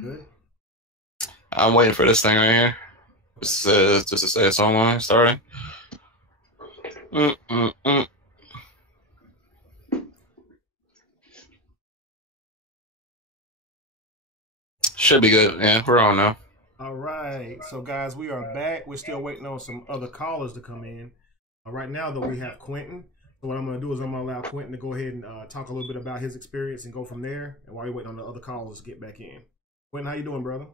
Good. I'm waiting for this thing right here. Just to say it's online starting. Mm-mm-mm. Should be good. Yeah, we're on now. All right. So, guys, we are back. We're still waiting on some other callers to come in. Right now, though, we have Quentin. So, what I'm going to do is I'm going to allow Quentin to go ahead and talk a little bit about his experience and go from there. And while you're waiting on the other callers to get back in, Quentin, how you doing, brother?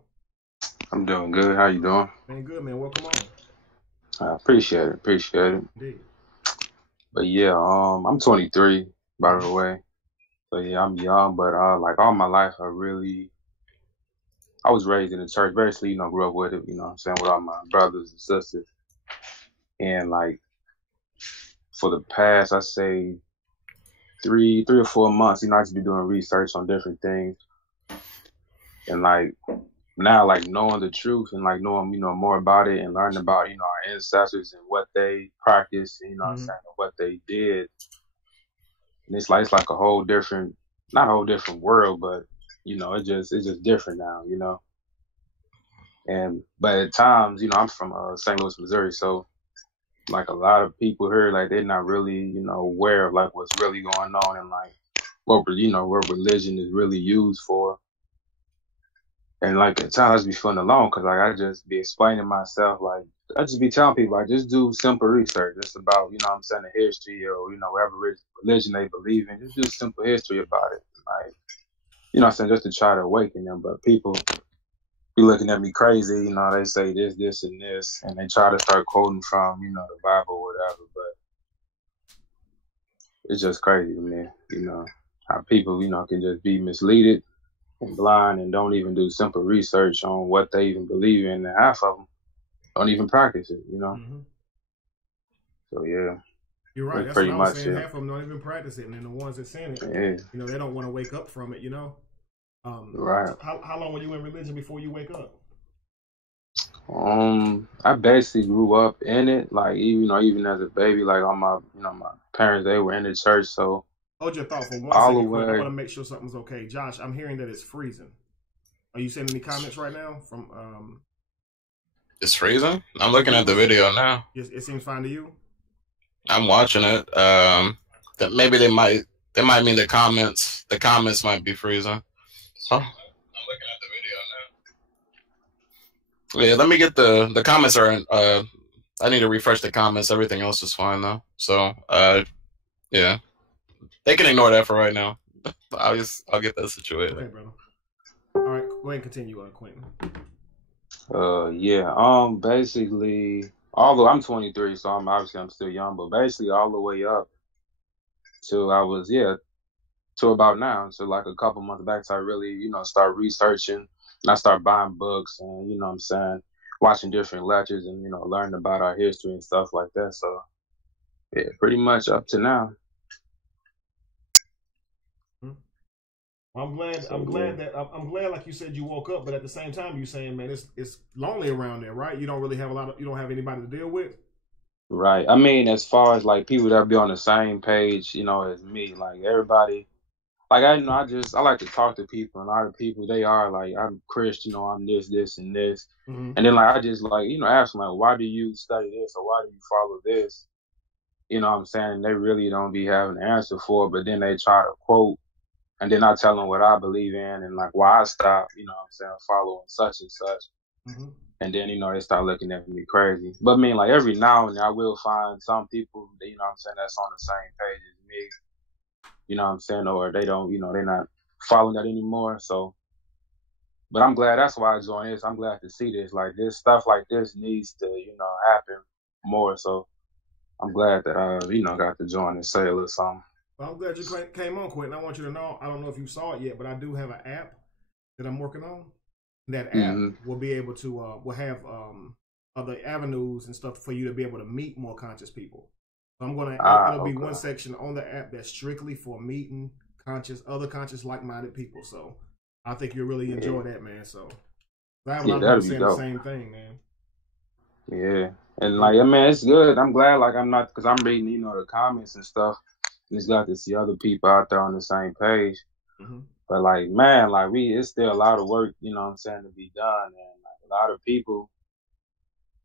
I'm doing good. How you doing? Man, good, man. Welcome on. I appreciate it. Appreciate it. Indeed. But yeah, I'm 23, by the way. So yeah, I'm young, but like all my life, I was raised in the church. Basically, grew up with it. You know what I'm saying, with all my brothers and sisters. And like for the past, I say 3 or 4 months, I just be doing research on different things. And like now, like knowing the truth and like knowing, more about it and learning about, our ancestors and what they practiced, and, what I'm saying, and what they did. And it's like a whole different, not a whole different world, but it's just different now. But at times, I'm from St. Louis, Missouri, so like a lot of people here, like they're not really, aware of like what's really going on and like what religion is really used for. And like at times I just be feeling alone because like I just be explaining myself, like I just be telling people I just do simple research. It's about, what I'm saying, the history or, whatever religion they believe in. Just do simple history about it. Like, what I'm saying, just to try to awaken them. But people be looking at me crazy, they say this, and this, and they try to start quoting from, the Bible or whatever. But it's just crazy to me, how people, can just be misleaded and blind and don't even do simple research on what they even believe in, and half of them don't even practice it. Mm-hmm. So yeah, You're right. that's That's what pretty I was much saying. it. Half of them don't even practice it. And then the ones that saying it, Yeah, they don't want to wake up from it, right. So how long were you in religion before you wake up? I basically grew up in it, like even as a baby, like all my my parents, they were in the church, so Hold your thought for one all the second, Quentin. I want way. to make sure something's okay. Josh, I'm hearing that it's freezing. Are you sending any comments right now from It's freezing. I'm from looking you? at the video now. It seems fine to you? I'm watching it. That maybe they might mean the comments. The comments might be freezing. So I'm looking at the video now. Yeah, let me get the comments are. I need to refresh the comments. Everything else is fine though. So yeah, they can ignore that for right now. I'll get that situated. Okay, brother. All right, go ahead and continue, Quentin. Yeah. Basically, although I'm 23, so I'm still young, but basically all the way up till I was to about now, so like a couple months back, so I really start researching and I start buying books and what I'm saying, watching different lectures and learning about our history and stuff like that. So yeah, pretty much up to now. Hmm? I'm glad. So yeah. I'm glad, like you said, you woke up. But at the same time, you saying, man, it's lonely around there, right? You don't really have you don't have anybody to deal with. Right. I mean, as far as like people that be on the same page, as me, like everybody, like I like to talk to people, and a lot of people they are like, I'm Christian, I'm this, and this, Mm-hmm. and then like I just like ask them like, why do you study this or why do you follow this? What I'm saying? They really don't be having an answer for it, but then they try to quote, and then I tell them what I believe in and like why I stopped, what I'm saying, following such and such. Mm-hmm. And then, they start looking at me crazy. But I mean, like every now and then I will find some people that, what I'm saying, that's on the same page as me, what I'm saying, or they don't, they're not following that anymore. So, but I'm glad that's why I joined this. I'm glad to see this. Like this stuff like this needs to, happen more. So I'm glad that got to join and say a little something. Well, I'm glad you came on, Quentin. I want you to know. I don't know if you saw it yet, but I do have an app that I'm working on. That app Mm-hmm. will be able to will have other avenues and stuff for you to be able to meet more conscious people. So I'm gonna it'll be Okay. one section on the app that's strictly for meeting other conscious like-minded people. So I think you'll really enjoy that, man. So I have a Yeah, lot of people that'll be saying the dope. same thing, man. Yeah. And like, I mean, it's good. I'm glad, like, I'm not, because I'm reading, the comments and stuff, and it's glad to see other people out there on the same page. Mm-hmm. But like, man, like it's still a lot of work, you know what I'm saying, to be done. And like a lot of people,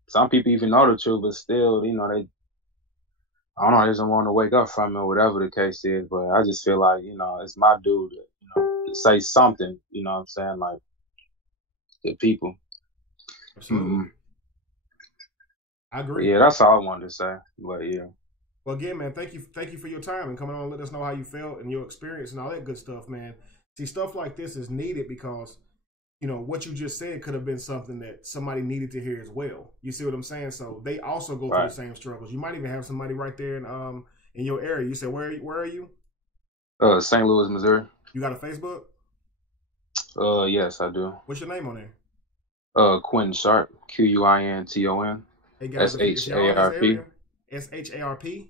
some people even know the truth, but still, you know, I don't know, they just want to wake up from it, whatever the case is. But I just feel like, you know, it's my dude to, you know, to say something, you know what I'm saying, like to people. Absolutely. Mm-hmm. I agree. But yeah, that's all I wanted to say. But yeah. Well, again, man, thank you for your time and coming on and let us know how you felt and your experience and all that good stuff, man. See, stuff like this is needed because, you know, what you just said could have been something that somebody needed to hear as well. You see what I'm saying? So they also go through the same struggles. You might even have somebody right there in your area. You said, where are you? St. Louis, Missouri. You got a Facebook? Yes, I do. What's your name on there? Quentin Sharp, Quinton. Hey guys, SHARP. SHARP?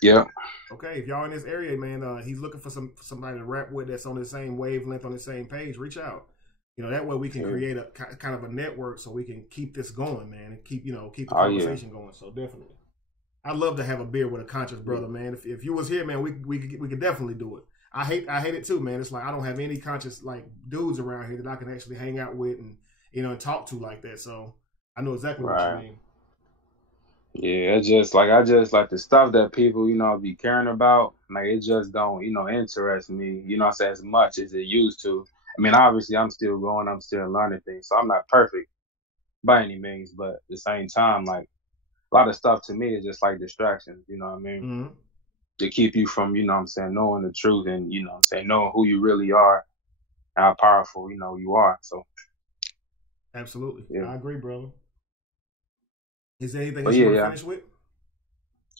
Yeah. Okay, if y'all in this area, man, he's looking for somebody to rap with that's on the same wavelength, on the same page. Reach out. You know, that way we can create a kind of a network so we can keep this going, man, and keep the conversation going. So definitely, I'd love to have a beer with a conscious brother, man. If you was here, man, we could definitely do it. I hate it too, man. It's like I don't have any conscious like dudes around here that I can actually hang out with and, you know, and talk to like that. So I know exactly what you mean. Yeah, it's just like I just like the stuff that people, you know, be caring about. Like it just don't, you know, interest me, you know what I'm saying, as much as it used to. I mean, obviously I'm still growing, I'm still learning things. So I'm not perfect by any means, but at the same time, like a lot of stuff to me is just like distractions, you know what I mean? Mm-hmm. To keep you from, you know what I'm saying, knowing the truth and, you know what I'm saying, knowing who you really are, how powerful, you know, you are. So absolutely. Yeah. I agree, brother. Is there anything else you want to finish with?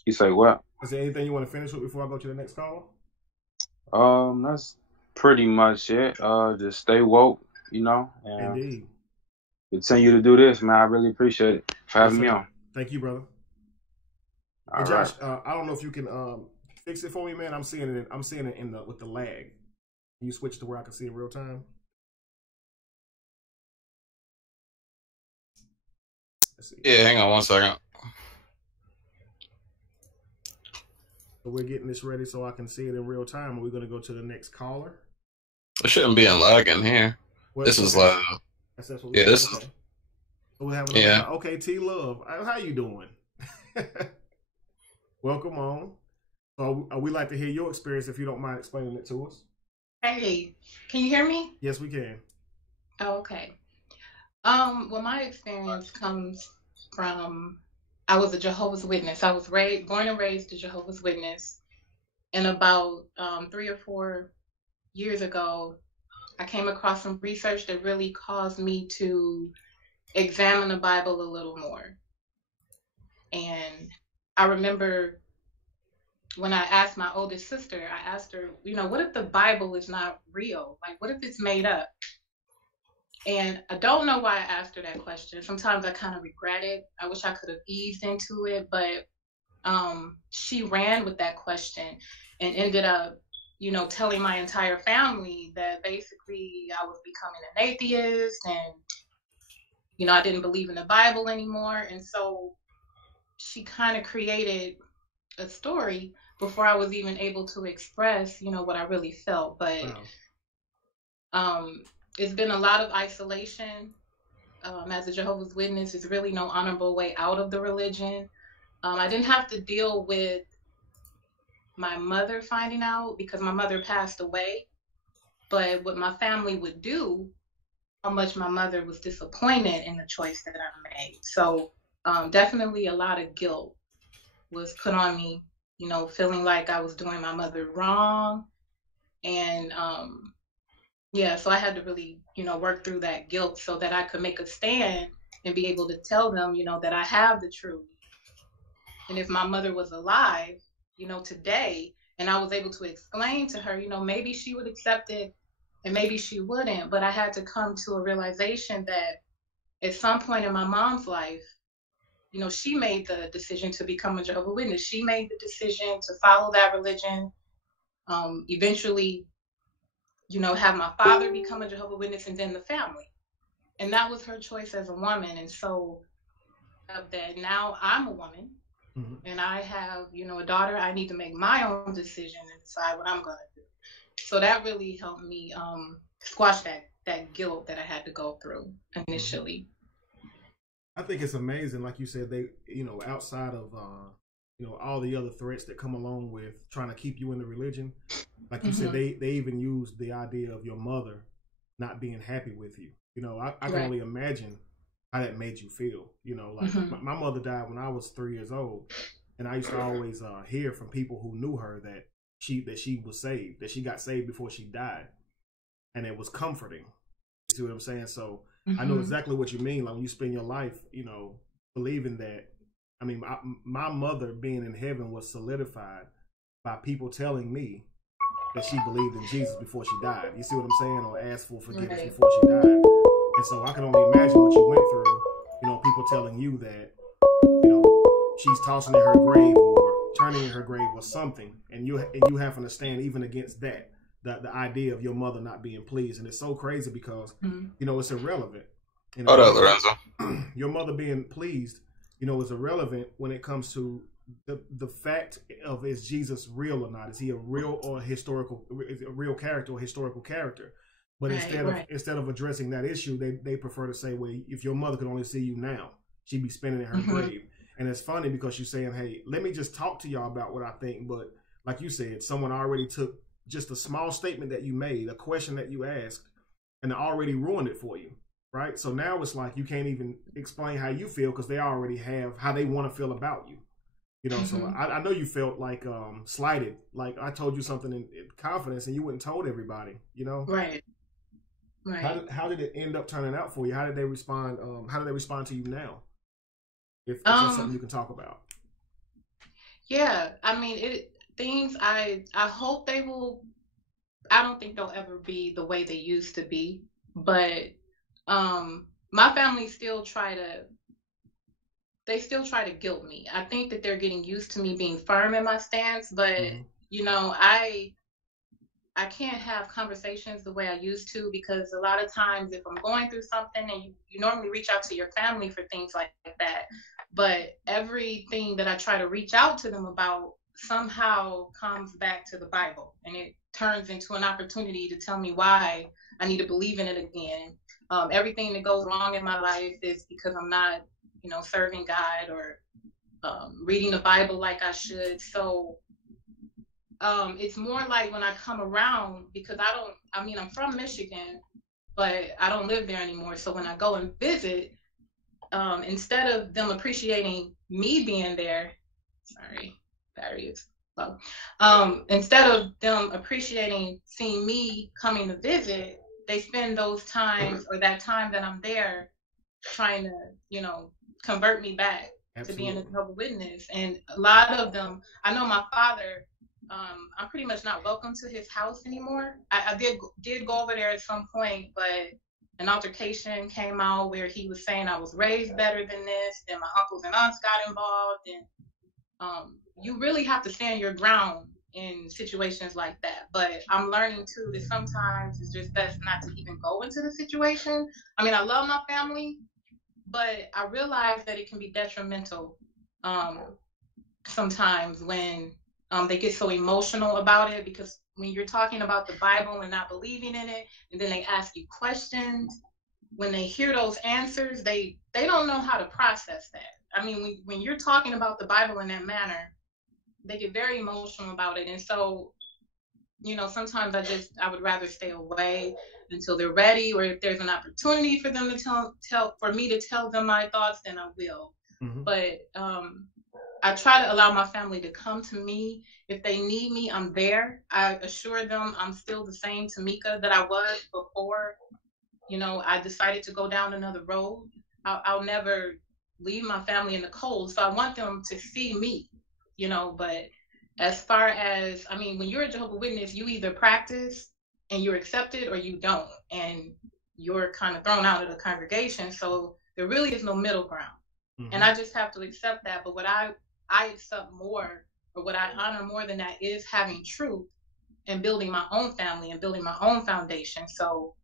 You say what? Is there anything you want to finish with before I go to the next caller? That's pretty much it. Just stay woke, you know. And indeed. Continue to do this, man. I really appreciate it for having me on. Thank you, brother. All Josh, right. I don't know if you can fix it for me, man. I'm seeing it in the with the lag. Can you switch to where I can see it in real time? Yeah, hang on one second. So we're getting this ready so I can see it in real time. We're going to go to the next caller. It shouldn't be in lag in here. This is like, that's what yeah, this okay. is. So we're having okay, T Love. How you doing? Welcome on. So we'd like to hear your experience if you don't mind explaining it to us. Hey, can you hear me? Yes, we can. Oh, okay. Well, my experience comes from, I was a Jehovah's Witness. I was born and raised a Jehovah's Witness. And about 3 or 4 years ago, I came across some research that really caused me to examine the Bible a little more. And I remember when I asked my oldest sister, I asked her, you know, what if the Bible is not real? Like, what if it's made up? And I don't know why I asked her that question. Sometimes I kind of regret it. I wish I could have eased into it, but she ran with that question and ended up, you know, telling my entire family that basically I was becoming an atheist and, you know, I didn't believe in the Bible anymore. And so she kind of created a story before I was even able to express, you know, what I really felt. But it's been a lot of isolation. As a Jehovah's Witness, there's really no honorable way out of the religion. I didn't have to deal with my mother finding out because my mother passed away. But what my family would do, how much my mother was disappointed in the choice that I made. So definitely a lot of guilt was put on me, you know, feeling like I was doing my mother wrong. And yeah, so I had to really, you know, work through that guilt so that I could make a stand and be able to tell them, you know, that I have the truth. And if my mother was alive, you know, today, and I was able to explain to her, you know, maybe she would accept it and maybe she wouldn't. But I had to come to a realization that at some point in my mom's life, you know, she made the decision to become a Jehovah Witness. She made the decision to follow that religion. Eventually, you know, have my father become a Jehovah Witness and then the family. And that was her choice as a woman. And so that now I'm a woman and I have, you know, a daughter. I need to make my own decision and decide what I'm going to do. So that really helped me squash that guilt that I had to go through initially. I think it's amazing, like you said, they, you know, outside of you know, all the other threats that come along with trying to keep you in the religion, like you said, they even used the idea of your mother not being happy with you. You know, I can only imagine how that made you feel. You know, like my mother died when I was 3 years old, and I used to always hear from people who knew her that she was saved, that she got saved before she died, and it was comforting. You see what I'm saying? So I know exactly what you mean. Like when you spend your life, you know, believing that. I mean, my mother being in heaven was solidified by people telling me that she believed in Jesus before she died. You see what I'm saying? Or asked for forgiveness before she died. And so I can only imagine what you went through. You know, people telling you that, you know, she's tossing in her grave or turning in her grave or something, and you having to stand even against that. The idea of your mother not being pleased, and it's so crazy because you know it's irrelevant. You know, Hold up, Lorenzo. Your mother being pleased, you know, is irrelevant when it comes to the fact of is Jesus real or not? Is he a real or historical? Is it a real character or historical character? But instead of addressing that issue, they prefer to say, well, if your mother could only see you now, she'd be spinning in her grave. And it's funny because you're saying, hey, let me just talk to y'all about what I think. But like you said, someone already took just a small statement that you made, a question that you asked, and already ruined it for you, right? So now it's like you can't even explain how you feel because they already have how they want to feel about you. You know, so I know you felt like slighted, like I told you something in confidence and you wouldn't told everybody, you know? Right. How did it end up turning out for you? How did they respond? How do they respond to you now? If that's something you can talk about. Yeah, I mean, things I hope they will. I don't think they'll ever be the way they used to be, but my family still try to guilt me. I think that they're getting used to me being firm in my stance, but you know, I can't have conversations the way I used to because a lot of times if I'm going through something and you normally reach out to your family for things like that, but everything that I try to reach out to them about somehow comes back to the Bible, and it turns into an opportunity to tell me why I need to believe in it again. Everything that goes wrong in my life is because I'm not, you know, serving God or reading the Bible like I should. So it's more like when I come around, because I'm from Michigan, but I don't live there anymore. So when I go and visit, instead of them appreciating me being there, sorry, battery is low. Instead of them appreciating seeing me coming to visit, they spend those times or that time that I'm there trying to, you know, convert me back to being a Jehovah Witness. And a lot of them, I know my father, I'm pretty much not welcome to his house anymore. I did go over there at some point, but an altercation came out where he was saying I was raised better than this, and my uncles and aunts got involved, and you really have to stand your ground in situations like that. But I'm learning too that sometimes it's just best not to even go into the situation. I mean, I love my family, but I realize that it can be detrimental sometimes when they get so emotional about it, because when you're talking about the Bible and not believing in it, and then they ask you questions, when they hear those answers, they don't know how to process that. I mean, when you're talking about the Bible in that manner, they get very emotional about it. And so, you know, sometimes I would rather stay away until they're ready, or if there's an opportunity for them to for me to tell them my thoughts, then I will. But I try to allow my family to come to me. If they need me, I'm there. I assure them I'm still the same Tamika that I was before, you know, I decided to go down another road. I'll never leave my family in the cold. So I want them to see me, you know. But as far as, I mean, when you're a Jehovah Witness, you either practice and you're accepted or you don't. And you're kind of thrown out of the congregation. So there really is no middle ground. And I just have to accept that. But what I accept more, or what I honor more than that, is having truth and building my own family and building my own foundation. So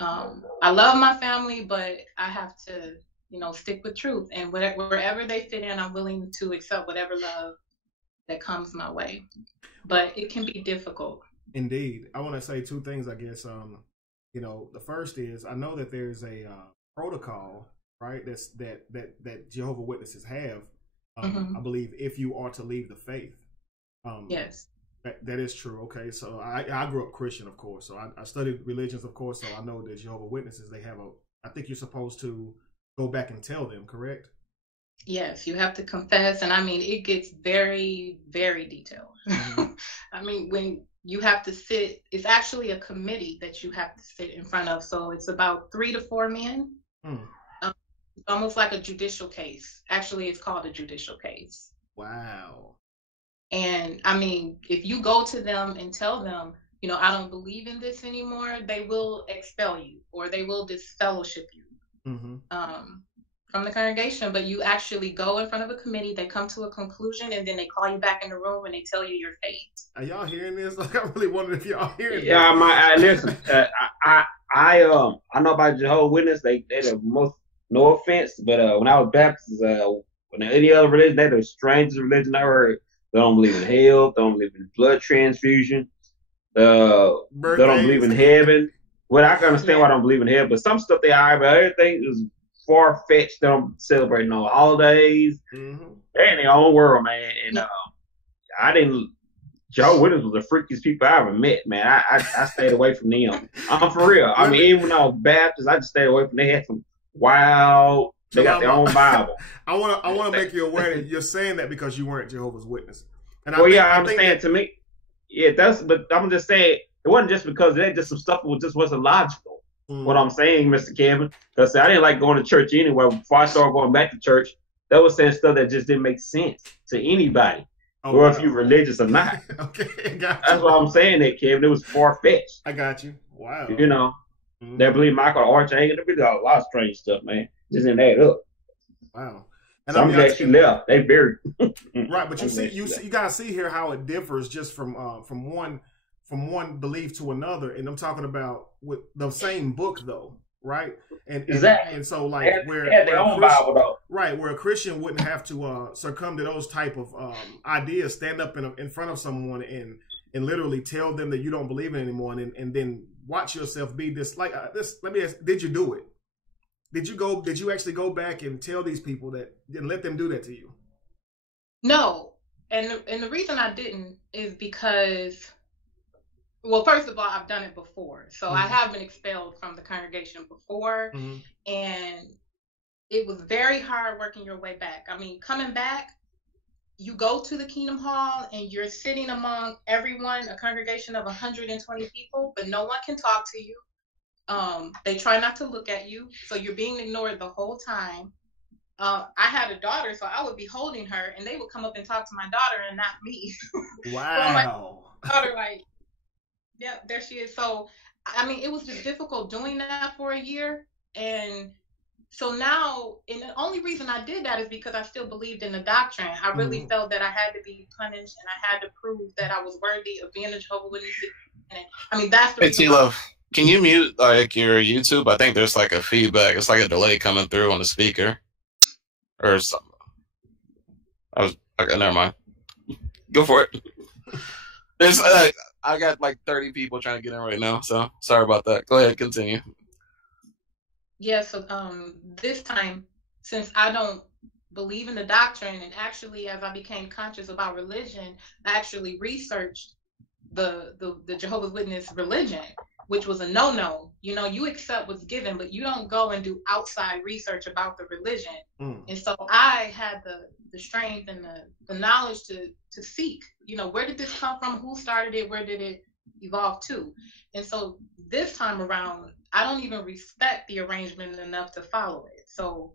I love my family, but I have to, you know, stick with truth. And wherever they fit in, I'm willing to accept whatever love that comes my way. But it can be difficult. Indeed. I want to say two things, I guess. You know, the first is I know that there's a protocol, right? That Jehovah Witnesses have. I believe if you are to leave the faith. Yes. That is true. Okay, so I grew up Christian, of course. So I studied religions, of course. So I know that Jehovah Witnesses, they have I think you're supposed to go back and tell them, correct? Yes, you have to confess, and I mean it gets very, very detailed. I mean, when you have to sit, it's actually a committee that you have to sit in front of. So it's about 3 to 4 men. Almost like a judicial case. Actually, it's called a judicial case. Wow. And I mean, if you go to them and tell them, you know, I don't believe in this anymore, they will expel you or they will disfellowship you from the congregation. But you actually go in front of a committee, they come to a conclusion, and then they call you back in the room and they tell you your fate. Are y'all hearing this? Like, I really wondered if y'all hearing this. Yeah, listen. I know about Jehovah Witness. They're the most, no offense, but when I was Baptist, when any other religion, they're the strangest religion I heard. They don't believe in hell. They don't believe in blood transfusion. They don't believe in heaven. Well, I can understand why I don't believe in heaven, but some stuff they are, but everything is far-fetched. They don't celebrate no holidays. They're in their own world, man. And Jehovah's Witness was the freakiest people I ever met, man. I stayed away from them. I'm for real. I mean, even when I was Baptist, I just stayed away from them. They had some wild. They got their own Bible. I want to make you aware that you're saying that because you weren't Jehovah's Witness. And I understand. To me, yeah, but I'm just saying it wasn't just because they just some stuff that just wasn't logical. What I'm saying, Mr. Kevin, because I didn't like going to church anyway. Before I started going back to church, they was saying stuff that just didn't make sense to anybody, or if you're religious or not. Okay, got you. That's what I'm saying, that Kevin. It was far fetched. I got you. Wow. You know, they believe Michael the Archangel. They believe a lot of strange stuff, man. Just didn't add up. Wow. And I'm glad she left. They buried. Right, but you gotta see here how it differs just from one belief to another, and I'm talking about with the same book though, right? And exactly. And so like they had their own Bible though, right? Where a Christian wouldn't have to succumb to those type of ideas, stand up in front of someone and literally tell them that you don't believe in anymore, and then watch yourself be this like this. Let me ask: did you do it? Did you actually go back and tell these people that, and let them do that to you? No. And the reason I didn't is because, well, first of all, I've done it before. So I have been expelled from the congregation before. And it was very hard working your way back. I mean, coming back, you go to the Kingdom Hall and you're sitting among everyone, a congregation of 120 people, but no one can talk to you. They try not to look at you, so you're being ignored the whole time. I had a daughter, so I would be holding her, and they would come up and talk to my daughter and not me. Wow. So daughter, like, yeah, there she is. So, I mean, it was just difficult doing that for a year, and so now, and the only reason I did that is because I still believed in the doctrine. I really felt that I had to be punished, and I had to prove that I was worthy of being a Jehovah Witness. And I mean, that's the reason. Love. Can you mute like your YouTube? I think there's like a feedback. It's like a delay coming through on the speaker or something. Okay, never mind. Go for it. There's I got like 30 people trying to get in right now, so sorry about that. Go ahead, continue. Yeah, so this time, since I don't believe in the doctrine, and actually as I became conscious about religion, I actually researched the Jehovah's Witness religion, which was a no-no. You know, you accept what's given, but you don't go and do outside research about the religion. And so I had the strength and the knowledge to seek, you know, where did this come from? Who started it? Where did it evolve to? And so this time around, I don't even respect the arrangement enough to follow it. So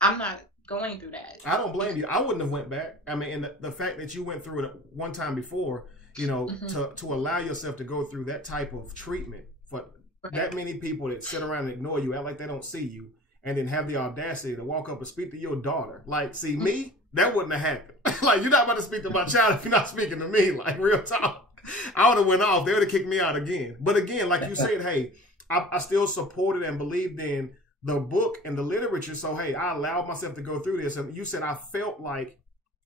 I'm not going through that. I don't blame you. I wouldn't have went back. I mean, and the fact that you went through it one time before, you know, to allow yourself to go through that type of treatment for that many people that sit around and ignore you, act like they don't see you, and then have the audacity to walk up and speak to your daughter. Like, see, me, that wouldn't have happened. Like, you're not about to speak to my child if you're not speaking to me. Like, real talk. I would have went off. They would have kicked me out again. But again, like you said, hey, I still supported and believed in the book and the literature. So, hey, I allowed myself to go through this. And you said I felt like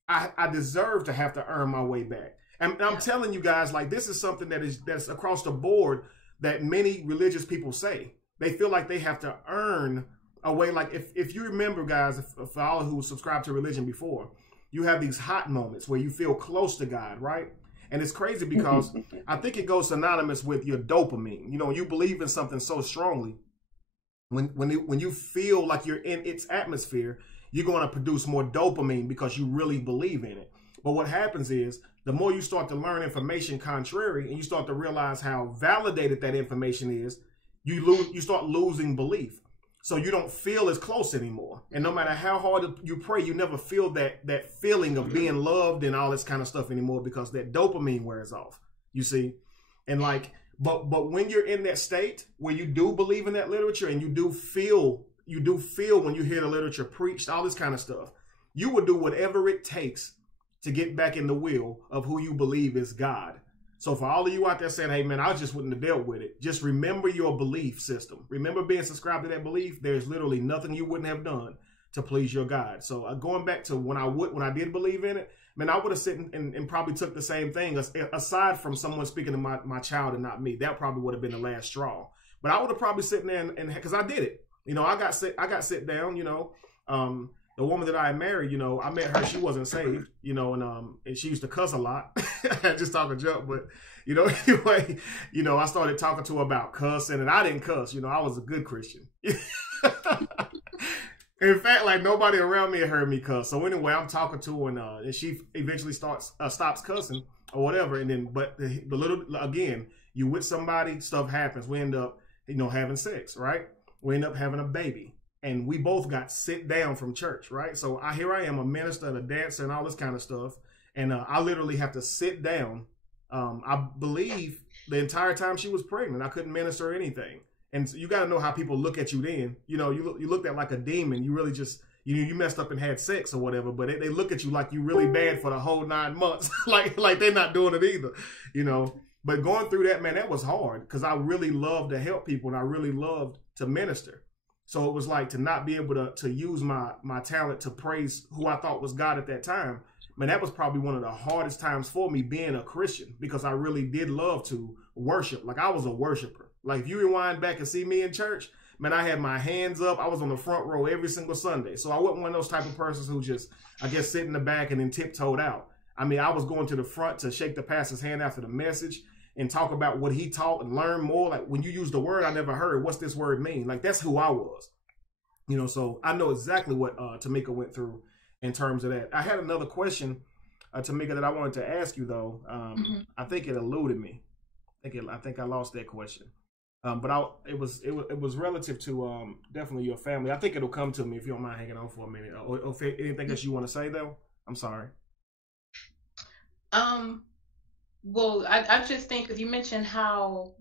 I deserved to have to earn my way back. And I'm telling you guys, like, this is something that's across the board that many religious people say. They feel like they have to earn a way. Like, if you remember, guys, for all who subscribed to religion before, you have these hot moments where you feel close to God, right? And it's crazy because I think it goes synonymous with your dopamine. You know, you believe in something so strongly. When you feel like you're in its atmosphere, you're going to produce more dopamine because you really believe in it. But what happens is, the more you start to learn information contrary, and you start to realize how validated that information is, you start losing belief. So you don't feel as close anymore. And no matter how hard you pray, you never feel that feeling of being loved and all this kind of stuff anymore, because that dopamine wears off, you see? And like, but when you're in that state where you do believe in that literature, and you do feel when you hear the literature preached, all this kind of stuff, you will do whatever it takes to get back in the will of who you believe is God. So for all of you out there saying, hey man, I just wouldn't have dealt with it, just remember your belief system. Remember being subscribed to that belief. There's literally nothing you wouldn't have done to please your God. So going back to when I did believe in it, man, I would have sit and probably took the same thing, aside from someone speaking to my child and not me. That probably would have been the last straw. But I would have probably sitting there and because I did it. You know, I got sit down, you know. The woman that I married, you know, I met her, she wasn't saved, you know, and she used to cuss a lot. Just talking junk, but, you know, anyway, you know, I started talking to her about cussing, and I didn't cuss, you know, I was a good Christian. In fact, like, nobody around me heard me cuss. So anyway, I'm talking to her, and she eventually stops cussing or whatever. And then, but the little, again, you with somebody, stuff happens. We end up, you know, having sex, right? We end up having a baby. And we both got sit down from church, right? So here I am, a minister and a dancer and all this kind of stuff. And I literally have to sit down. I believe the entire time she was pregnant, I couldn't minister or anything. And so you got to know how people look at you then. You know, you looked at like a demon. You really just, you messed up and had sex or whatever. But they look at you like you really bad for the whole 9 months. like they're not doing it either, you know. But going through that, man, that was hard because I really loved to help people and I really loved to minister. So it was like to not be able to use my talent to praise who I thought was God at that time. Man, that was probably one of the hardest times for me being a Christian, because I really did love to worship. Like, I was a worshiper. Like, if you rewind back and see me in church, man, I had my hands up. I was on the front row every single Sunday. So I wasn't one of those type of persons who just, I guess, sit in the back and then tiptoed out. I mean, I was going to the front to shake the pastor's hand after the message and talk about what he taught and learn more. Like, when you use the word I never heard, what's this word mean? Like, that's who I was, you know. So I know exactly what Tamika went through in terms of that. I had another question, Tamika, that I wanted to ask you though. I think it eluded me. I think I lost that question. But it was relative to definitely your family. I think it'll come to me if you don't mind hanging on for a minute. Or anything else you want to say though? I'm sorry. Well, I just think, because you mentioned how,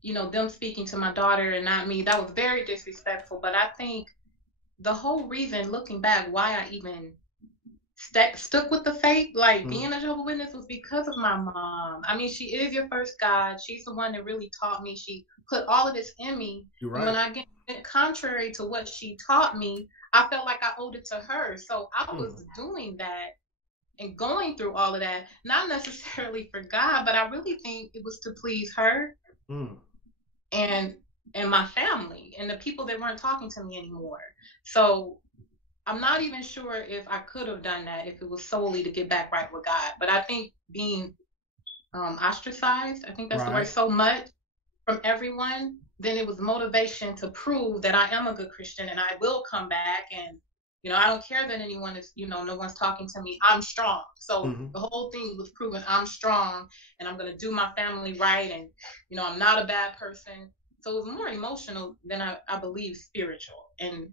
you know, them speaking to my daughter and not me, that was very disrespectful. But I think the whole reason, looking back, why I even stuck with the faith, like being a Jehovah Witness, was because of my mom. I mean, she is your first God. She's the one that really taught me. She put all of this in me. You're right. And when I get contrary to what she taught me, I felt like I owed it to her. So I was doing that and going through all of that, not necessarily for God, but I really think it was to please her and my family and the people that weren't talking to me anymore. So I'm not even sure if I could have done that if it was solely to get back right with God. But I think being ostracized, I think that's the word, so much from everyone, then it was motivation to prove that I am a good Christian and I will come back. And, you know, I don't care that anyone is, you know, no one's talking to me. I'm strong. So the whole thing was proving I'm strong and I'm going to do my family right. And, you know, I'm not a bad person. So it was more emotional than I believe spiritual. And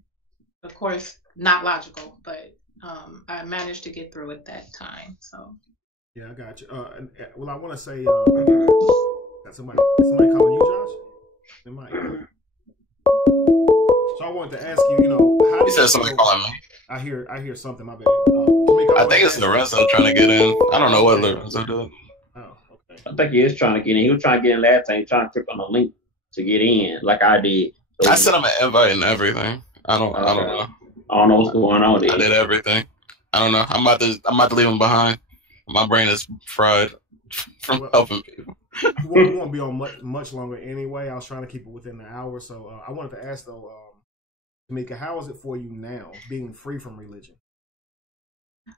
of course, not logical, but I managed to get through it that time. So yeah, I got you. Well, I want to say, got somebody calling you, Josh? They might. So I wanted to ask you, you know, how you said somebody calling me. I hear something. My bad. I think it's Lorenzo trying to get in. I don't know what Lorenzo did. Oh, okay. I think he is trying to get in. He was trying to get in last time. He was trying to click on the link to get in, like I did. So I sent him an invite and everything. I don't know. I don't know what's going on there. I did everything. I don't know. I'm about to leave him behind. My brain is fried from helping people. We won't be on much longer anyway. I was trying to keep it within the hour. So I wanted to ask though, Tamika, how is it for you now, being free from religion?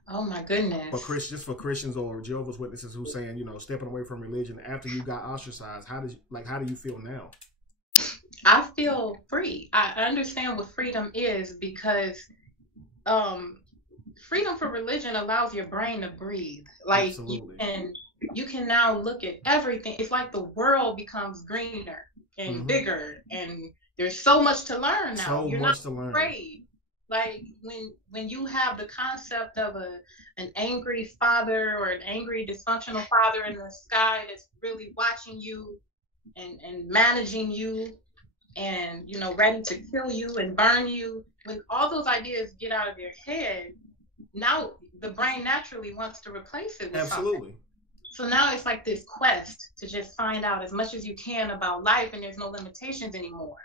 Oh my goodness. Just for Christians or Jehovah's Witnesses who's saying, stepping away from religion after you got ostracized, how do you feel now? I feel free. I understand what freedom is because freedom from religion allows your brain to breathe. Like you can now look at everything. It's like the world becomes greener and bigger, and there's so much to learn now. You're not afraid. Like when you have the concept of an angry father or an angry dysfunctional father in the sky that's really watching you and managing you and ready to kill you and burn you, when all those ideas get out of your head, now the brain naturally wants to replace it with something. So now it's like this quest to just find out as much as you can about life, and there's no limitations anymore.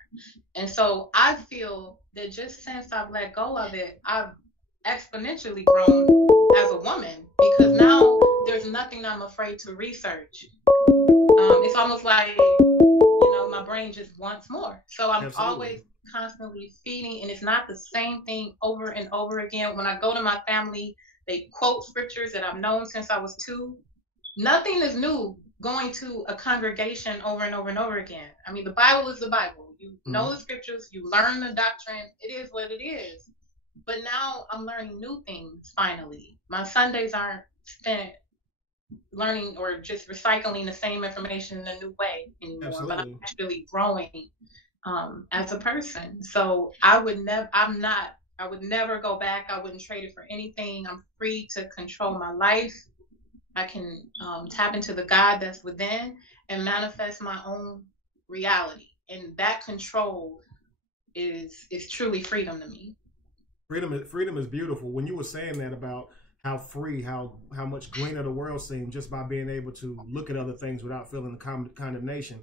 And so I feel that just since I've let go of it, I've exponentially grown as a woman, because now there's nothing I'm afraid to research. It's almost like, my brain just wants more. So I'm always constantly feeding, and it's not the same thing over and over again. When I go to my family, they quote scriptures that I've known since I was 2. Nothing is new going to a congregation over and over and over again. I mean, the Bible is the Bible. You know the scriptures, you learn the doctrine. It is what it is. But now I'm learning new things, finally. My Sundays aren't spent learning or just recycling the same information in a new way anymore, but I'm actually growing as a person. So I would never go back. I wouldn't trade it for anything. I'm free to control my life. I can tap into the God that's within and manifest my own reality. And that control is truly freedom to me. Freedom is beautiful. When you were saying that about how free, how much greener the world seemed just by being able to look at other things without feeling the condemnation,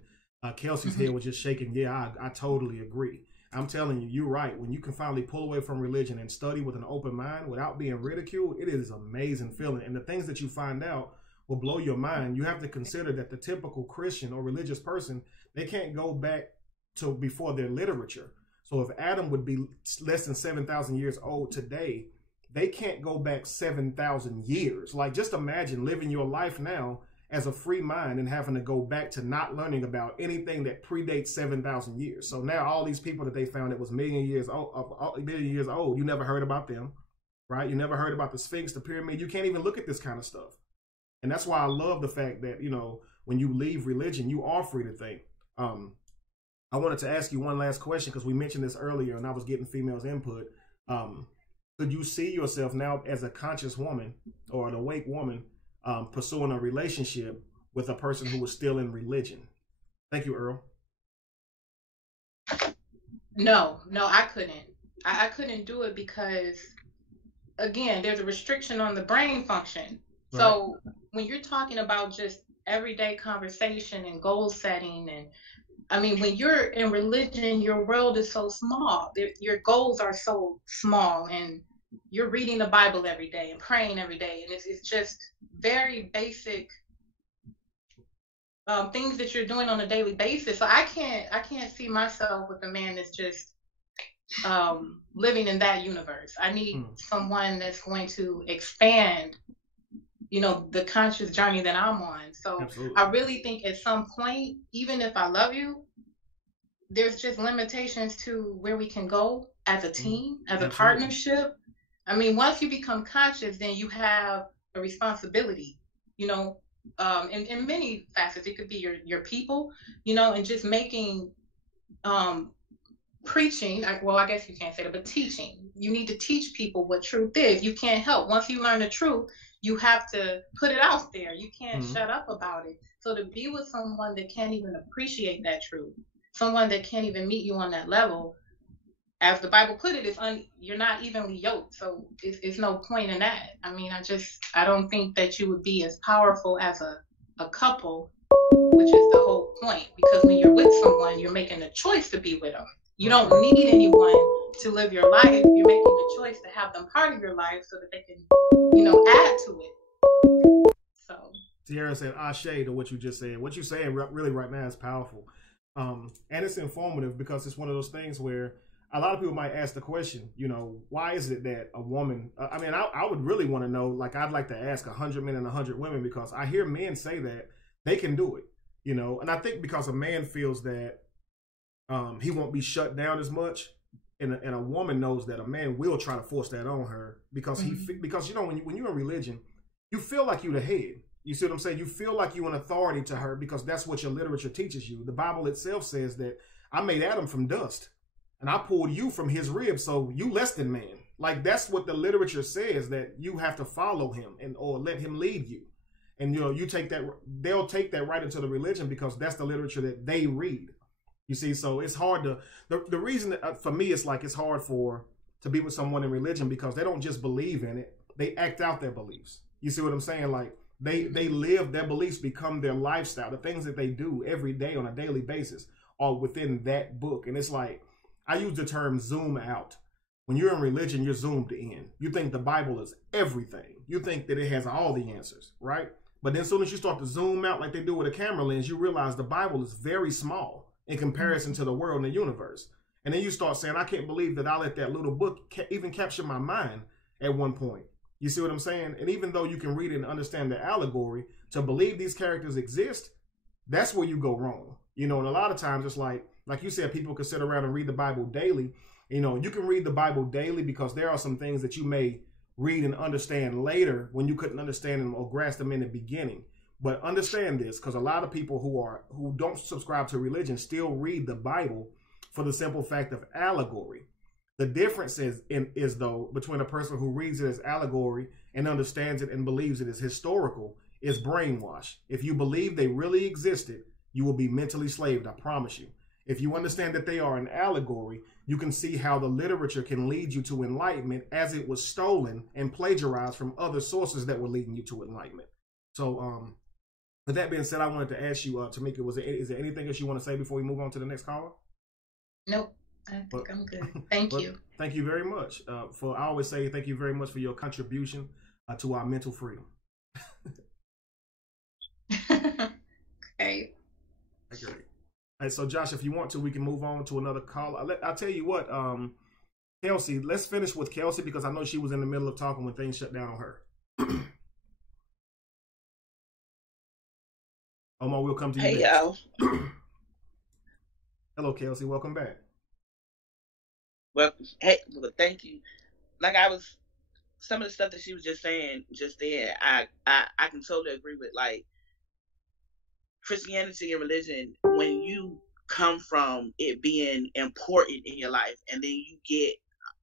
Kelsey's head was just shaking. Yeah, I totally agree. I'm telling you, you're right. When you can finally pull away from religion and study with an open mind without being ridiculed, it is an amazing feeling. And the things that you find out will blow your mind. You have to consider that the typical Christian or religious person, they can't go back to before their literature. So if Adam would be less than 7,000 years old today, they can't go back 7,000 years. Like, just imagine living your life now as a free mind and having to go back to not learning about anything that predates 7,000 years. So now all these people that they found that was million years old, you never heard about them, right? You never heard about the Sphinx, the pyramid. You can't even look at this kind of stuff. And that's why I love the fact that, when you leave religion, you are free to think. I wanted to ask you one last question, because we mentioned this earlier and I was getting females' input. Could you see yourself now as a conscious woman or an awake woman pursuing a relationship with a person who was still in religion? Thank you, Earl. No, I couldn't. I couldn't do it because, again, there's a restriction on the brain function. Right. So when you're talking about just everyday conversation and goal setting, and I mean, when you're in religion, your world is so small. Your goals are so small, and you're reading the Bible every day and praying every day, and it's just very basic things that you're doing on a daily basis. So I can't see myself with a man that's just living in that universe. I need someone that's going to expand, the conscious journey that I'm on. So absolutely. I really think at some point, even if I love you, there's just limitations to where we can go as a team, as a partnership. I mean, once you become conscious, then you have a responsibility, in many facets. It could be your people, and just making, preaching, I guess you can't say that, but teaching. You need to teach people what truth is. You can't help. Once you learn the truth, you have to put it out there. You can't shut up about it. So to be with someone that can't even appreciate that truth, someone that can't even meet you on that level, as the Bible put it, you're not evenly yoked. So it's no point in that. I mean, I don't think that you would be as powerful as a couple, which is the whole point. Because when you're with someone, you're making a choice to be with them. You don't need anyone to live your life. You're making a choice to have them part of your life so that they can, add to it. So Sierra said, "Ashe" to what you just said. What you're saying really right now is powerful, and it's informative because it's one of those things where a lot of people might ask the question, you know, why is it that a woman? I mean, I would really want to know. Like, I'd like to ask 100 men and 100 women because I hear men say that they can do it, you know, and I think because a man feels that he won't be shut down as much. And a woman knows that a man will try to force that on her because because you know when you're in religion, you feel like you're the head. You see what I'm saying? You feel like you're an authority to her because that's what your literature teaches you. The Bible itself says that I made Adam from dust and I pulled you from his rib, so you less than man. Like, that's what the literature says, that you have to follow him and or let him lead you. And you know, you take that, they'll take that right into the religion because that's the literature that they read. You see, so it's hard to, the reason that, for me, it's like it's hard to be with someone in religion because they don't just believe in it, they act out their beliefs. You see what I'm saying? Like, they live, their beliefs become their lifestyle. The things that they do every day on a daily basis are within that book. And it's like, I use the term zoom out. When you're in religion, you're zoomed in. You think the Bible is everything. You think that it has all the answers, right? But then as soon as you start to zoom out like they do with a camera lens, you realize the Bible is very small in comparison to the world and the universe. And then you start saying, I can't believe that I let that little book even capture my mind at one point. You see what I'm saying? And even though you can read it and understand the allegory, to believe these characters exist, that's where you go wrong. You know, and a lot of times it's like you said, people can sit around and read the Bible daily. You know, you can read the Bible daily because there are some things that you may read and understand later when you couldn't understand them or grasp them in the beginning. But understand this, because a lot of people who don't subscribe to religion still read the Bible for the simple fact of allegory. The difference is though between a person who reads it as allegory and understands it and believes it is historical is brainwash. If you believe they really existed, you will be mentally slaved, I promise you. If you understand that they are an allegory, you can see how the literature can lead you to enlightenment as it was stolen and plagiarized from other sources that were leading you to enlightenment. So, with that being said, I wanted to ask you, Tamika, is there anything else you want to say before we move on to the next caller? Nope. I think I'm good. Thank you. Thank you very much. I always say thank you very much for your contribution to our mental freedom. Okay. Great. All right, so Josh, if you want to, we can move on to another caller. I'll tell you what, Kelsey, let's finish with Kelsey because I know she was in the middle of talking when things shut down on her. Omar, we'll come to you. Hey, y'all. Hello, Kelsey. Welcome back. Well, thank you. Like some of the stuff that she was just saying just then, I can totally agree with. Like, Christianity and religion, when you come from it being important in your life and then you get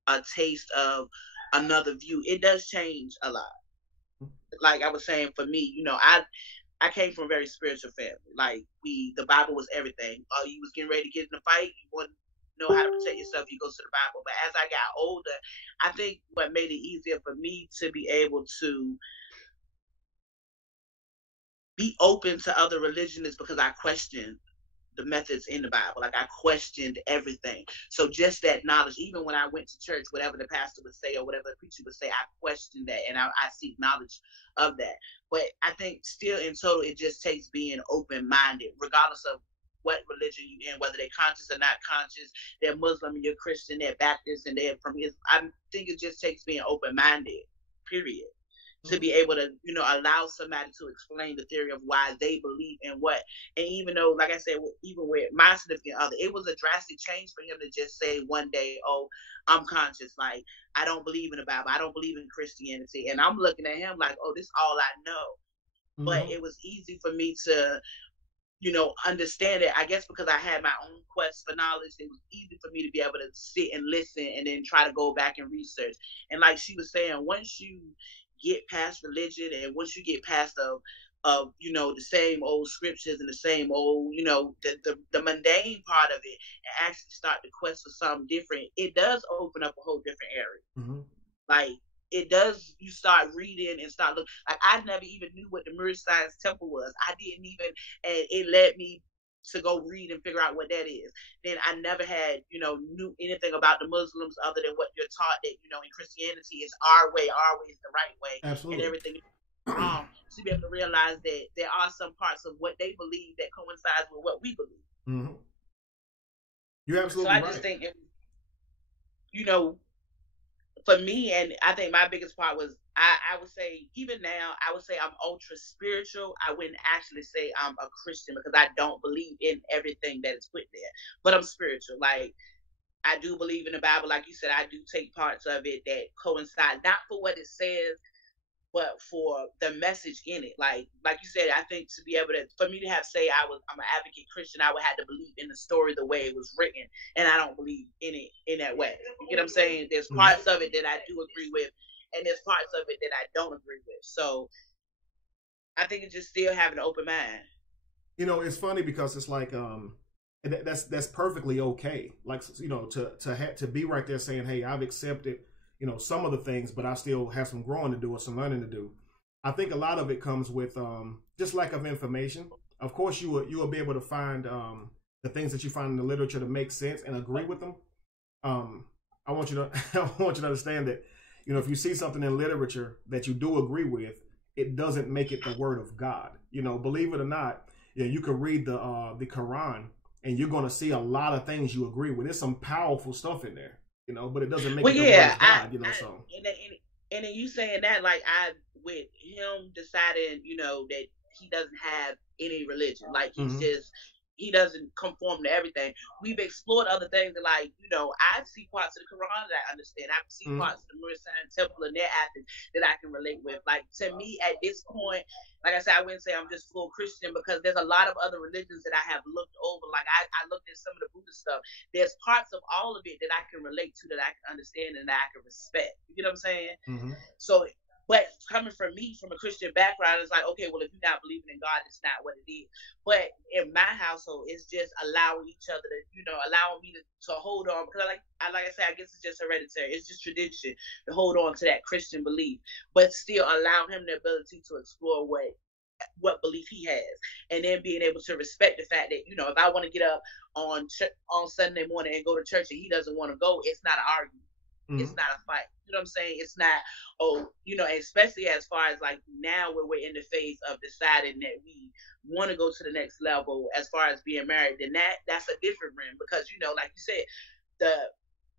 a taste of another view, it does change a lot. Like I was saying, for me, you know, I came from a very spiritual family. Like, the Bible was everything. You was getting ready to get in a fight, you want to know how to protect yourself, you go to the Bible. But as I got older, I think what made it easier for me to be able to be open to other religions is because I questioned the methods in the Bible. Like, I questioned everything. So just that knowledge, even when I went to church, whatever the pastor would say or whatever the preacher would say, I questioned that and I seek knowledge of that. But I think still in total, it just takes being open-minded, regardless of what religion you're in, whether they're conscious or not conscious, they're Muslim, you're Christian, they're Baptist, and they're from Islam. I think it just takes being open-minded, period. To be able to, you know, allow somebody to explain the theory of why they believe in what. And even though, like I said, even with my significant other, it was a drastic change for him to just say one day, oh, I'm conscious. Like, I don't believe in the Bible. I don't believe in Christianity. And I'm looking at him like, oh, this is all I know. But it was easy for me to, you know, understand it. I guess because I had my own quest for knowledge, it was easy for me to be able to sit and listen and then try to go back and research. And like she was saying, once you get past religion and once you get past of you know, the same old scriptures and the same old, you know, the mundane part of it, and actually start to quest for something different, it does open up a whole different area. Like, it does, you start reading and start looking. Like, I never even knew what the Mirror Science Temple was. I didn't even, and it led me to go read and figure out what that is. Then I never had, you know, knew anything about the Muslims other than what you're taught, that, you know, in Christianity is our way is the right way. Absolutely. And everything is wrong. to be able to realize that there are some parts of what they believe that coincides with what we believe. Mm-hmm. You're absolutely right. So I just think, for me, and I think my biggest part was, I would say, even now, I would say I'm ultra spiritual. I wouldn't actually say I'm a Christian because I don't believe in everything that is put there. But I'm spiritual. Like, I do believe in the Bible. Like you said, I do take parts of it that coincide, not for what it says, but for the message in it. Like you said, I think to be able to, for me to have say I'm an advocate Christian, I would have to believe in the story the way it was written, and I don't believe in it in that way. You get what I'm saying? There's parts of it that I do agree with, and there's parts of it that I don't agree with. So I think it's just still having an open mind. It's funny because it's like that's perfectly okay. Like, to be right there saying, hey, I've accepted some of the things, but I still have some growing to do or some learning to do. I think a lot of it comes with just lack of information. Of course, you will be able to find the things that you find in the literature to make sense and agree with them. I want you to understand that if you see something in literature that you do agree with, it doesn't make it the word of God. Believe it or not, you could read the Quran and you're going to see a lot of things you agree with. There's some powerful stuff in there. But it doesn't make it the word of God, so. And then you saying that, like, with him deciding, that he doesn't have any religion, like he doesn't conform to everything. We've explored other things, and I see parts of the Quran that I understand. I see parts of the Murisan Temple and their ethics that I can relate with. Like, to me, at this point, like I said, I wouldn't say I'm just full Christian because there's a lot of other religions that I have looked over. Like, I looked at some of the Buddhist stuff. There's parts of all of it that I can relate to, that I can understand, and that I can respect. You get what I'm saying? So, but coming from me, from a Christian background, it's like, okay, well, if you're not believing in God, it's not what it is. But in my household, it's just allowing each other to, allowing me to hold on. Because like I said, I guess it's just hereditary. It's just tradition to hold on to that Christian belief, but still allow him the ability to explore what belief he has, and then being able to respect the fact that, if I want to get up on Sunday morning and go to church and he doesn't want to go, it's not an argument. It's not a fight. You know what I'm saying? It's not, especially as far as like now where we're in the phase of deciding that we want to go to the next level as far as being married, then that's a different realm, because, like you said, the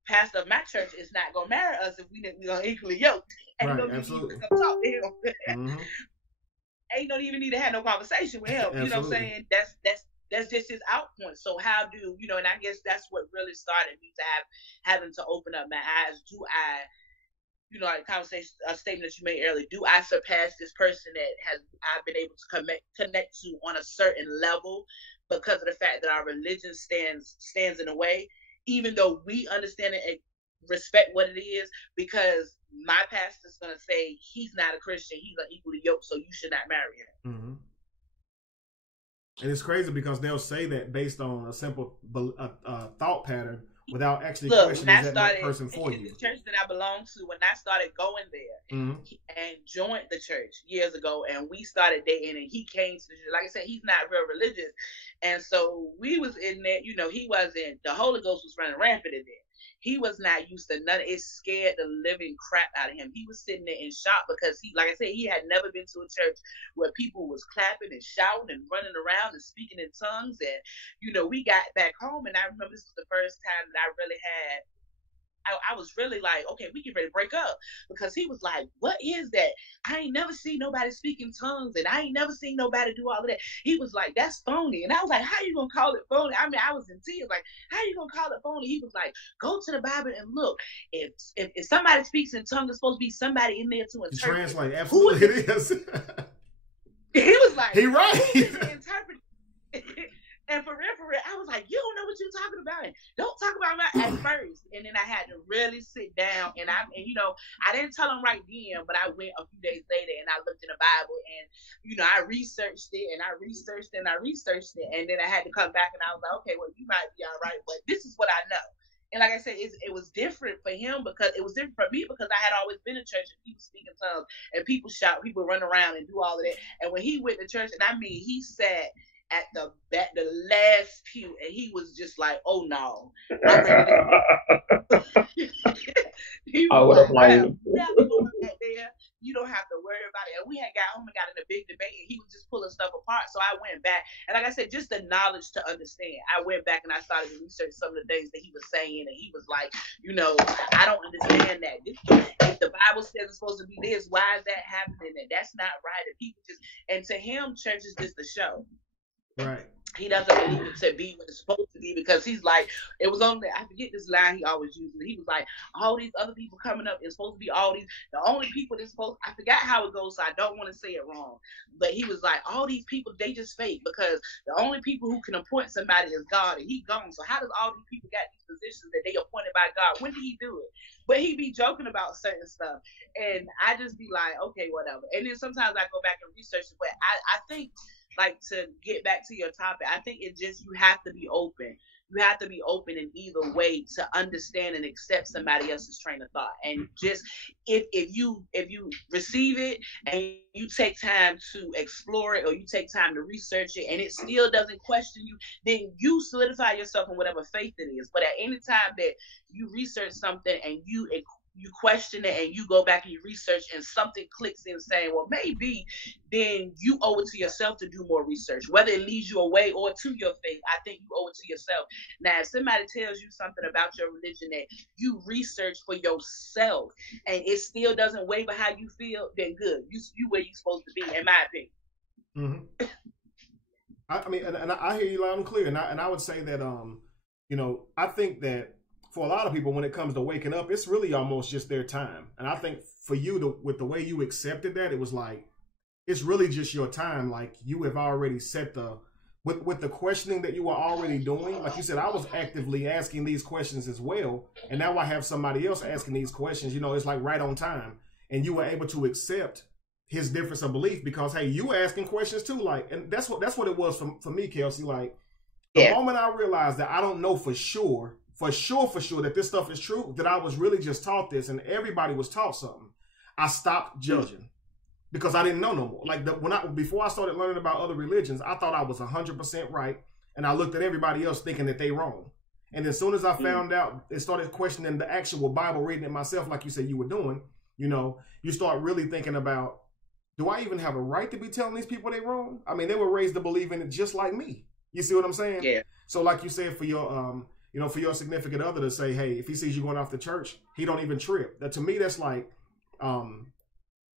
pastor of my church is not going to marry us if we didn't be equally yoked. And right, no absolutely. need to come talk to him. Ain't no even need to have no conversation with him. You know what I'm saying? That's just his out point. So how do, and I guess that's what really started me to having to open up my eyes. Do I, a statement that you made earlier, do I surpass this person that I've been able to connect to on a certain level because of the fact that our religion stands in the way, even though we understand it and respect what it is, because my pastor's going to say he's not a Christian, he's unequally yoked, so you should not marry him. And it's crazy because they'll say that based on a simple thought pattern without actually questioning is that person for you. The church that I belong to, when I started going there and joined the church years ago, and we started dating, and he came to the church, like I said, he's not real religious. And so we was in there, he wasn't, the Holy Ghost was running rampant in there. He was not used to none. It scared the living crap out of him. He was sitting there in shock because he, like I said, he had never been to a church where people was clapping and shouting and running around and speaking in tongues. And, we got back home, and I remember this was the first time that I really had, I was really like, okay, we get ready to break up, because he was like, what is that? I ain't never seen nobody speak in tongues, and I ain't never seen nobody do all of that. He was like, that's phony. And I was like, how you gonna call it phony? I mean, I was in tears, like, how you gonna call it phony? He was like, go to the Bible and look. If somebody speaks in tongues, there's supposed to be somebody in there to interpret. Translate, absolutely it is. He was like, he right. Interpret. And for real, I was like, you don't know what you're talking about. Don't talk about that at first. And then I had to really sit down, and I didn't tell him right then, but I went a few days later and I looked in the Bible, and, I researched it, and I researched it, and then I had to come back, and I was like, okay, well, you might be all right, but this is what I know. And like I said, it was different for him because it was different for me because I had always been in church and people speak in tongues and people shout, people run around and do all of that. And when he went to church, and I mean, he sat at the last pew, and he was just like, "Oh no!" He was like, "I'm never going back there." You don't have to worry about it. And we had got home and got in a big debate, and he was just pulling stuff apart. So I went back, and like I said, just the knowledge to understand. I went back and I started to research some of the things that he was saying, and he was like, I don't understand that. If the Bible says it's supposed to be this, why is that happening? And that's not right. And people just, and to him, church is just a show. Right. He doesn't believe it to be what it's supposed to be, because he's like, it was on there. I forget this line he always uses. He was like, all these other people coming up, it's supposed to be all these, the only people that's supposed, I forgot how it goes, so I don't want to say it wrong. But he was like, all these people, they just fake, because the only people who can appoint somebody is God, and he gone. So how does all these people got these positions that they appointed by God? When did he do it? But he be joking about certain stuff. And I just be like, okay, whatever. And then sometimes I go back and research it. But I think, like, to get back to your topic, I think it just, you have to be open. You have to be open in either way to understand and accept somebody else's train of thought. And just if you receive it and you take time to explore it, or you take time to research it, and it still doesn't question you, then you solidify yourself in whatever faith it is. But at any time that you research something and you question it, and you go back and you research, and something clicks in saying, well, maybe, then you owe it to yourself to do more research, whether it leads you away or to your faith. I think you owe it to yourself. Now, if somebody tells you something about your religion that you research for yourself, and it still doesn't waver how you feel, then good. You where you supposed to be, in my opinion. Mm-hmm. I mean, and I hear you loud and clear, and I would say that I think that for a lot of people, when it comes to waking up, it's really almost just their time. And I think for you, with the way you accepted that, it was like, it's really just your time. Like, you have already set with the questioning that you were already doing. Like you said, I was actively asking these questions as well. And now I have somebody else asking these questions. It's like right on time. And you were able to accept his difference of belief because, hey, you were asking questions too. Like, and that's what it was for me, Kelsey. Like, the moment I realized that I don't know for sure that this stuff is true, that I was really just taught this, and everybody was taught something, I stopped judging because I didn't know no more. Like, before I started learning about other religions, I thought I was 100% right, and I looked at everybody else thinking that they wrong. And as soon as I found out and started questioning the actual Bible, reading it myself, like you said you were doing, you start really thinking about, do I even have a right to be telling these people they wrong? I mean, they were raised to believe in it just like me. You see what I'm saying? Yeah. So like you said, for your for your significant other to say, hey, if he sees you going off to church, he don't even trip. That, to me, that's like an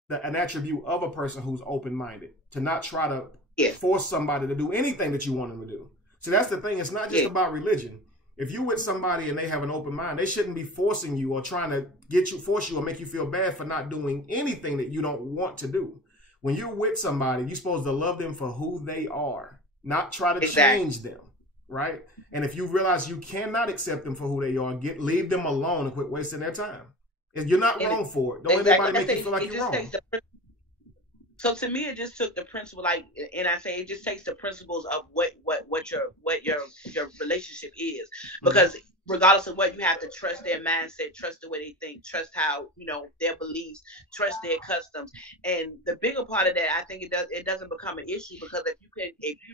attribute of a person who's open-minded, to not try to force somebody to do anything that you want them to do. So that's the thing. It's not just about religion. If you're with somebody and they have an open mind, they shouldn't be forcing you or trying to force you or make you feel bad for not doing anything that you don't want to do. When you're with somebody, you're supposed to love them for who they are, not try to change them. Right? And if you realize you cannot accept them for who they are, leave them alone and quit wasting their time. You're not wrong for it. Don't let anybody make you feel like you're wrong. So to me, it just took the principle, like, and I say it just takes the principles of what your relationship is, because regardless of what, you have to trust their mindset, trust the way they think, trust how their beliefs, trust their customs. And the bigger part of that, I think it doesn't become an issue, because if you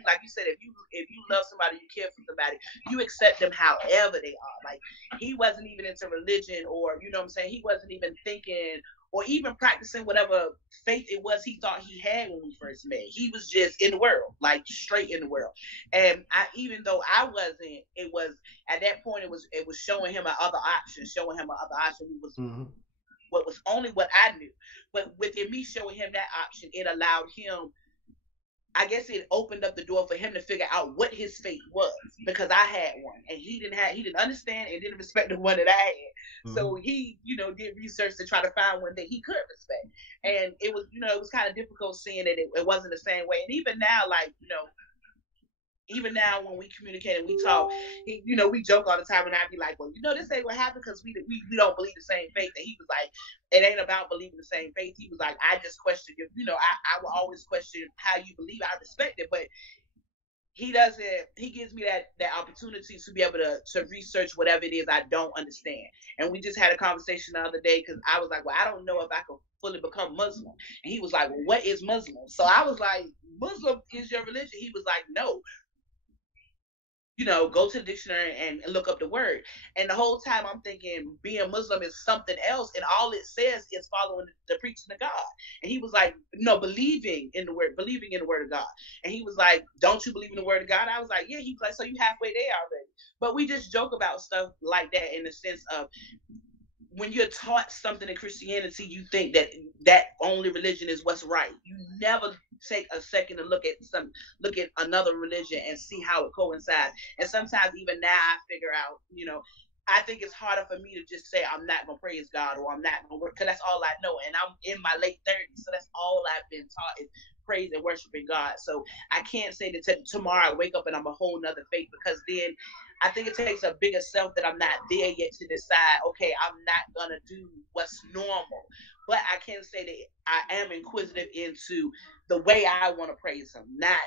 like you said, if you love somebody, you care for somebody, you accept them however they are. Like, he wasn't even into religion, or he wasn't even thinking or even practicing whatever faith it was he thought he had when we first met. He was just in the world, like straight in the world. And even though I wasn't, it was at that point it was showing him another option, who was what was only what I knew. But within me showing him that option, it allowed him, I guess it opened up the door for him to figure out what his faith was, because I had one and he didn't understand and didn't respect the one that I had. So he, did research to try to find one that he could respect. And it was kind of difficult seeing that it wasn't the same way. And even now, like, even now when we communicate and we talk, we joke all the time, and I'd be like, well, this ain't what happened because we don't believe the same faith. And he was like, it ain't about believing the same faith. He was like, I just question you. I will always question how you believe. I respect it, but he gives me that opportunity to be able to research whatever it is I don't understand. And we just had a conversation the other day, because I was like, well, I don't know if I can fully become Muslim. And he was like, well, what is Muslim? So I was like, Muslim is your religion? He was like, no. go to the dictionary and look up the word. And the whole time I'm thinking being Muslim is something else, and all it says is following the preaching of God. And he was like, no, believing in the word of God. And he was like, don't you believe in the word of God? I was like, yeah. He's like, so you halfway there already. But we just joke about stuff like that in the sense of, when you're taught something in Christianity, you think that only religion is what's right. You never take a second to look at another religion and see how it coincides. And sometimes even now I figure out, I think it's harder for me to just say I'm not gonna praise God or I'm not gonna work, because that's all I know. And I'm in my late 30s, so that's all I've been taught is praise and worshiping God. So I can't say that tomorrow I wake up and I'm a whole nother faith, because then I think it takes a bigger self that I'm not there yet to decide, okay, I'm not gonna do what's normal. But I can say that I am inquisitive into the way I want to praise him, not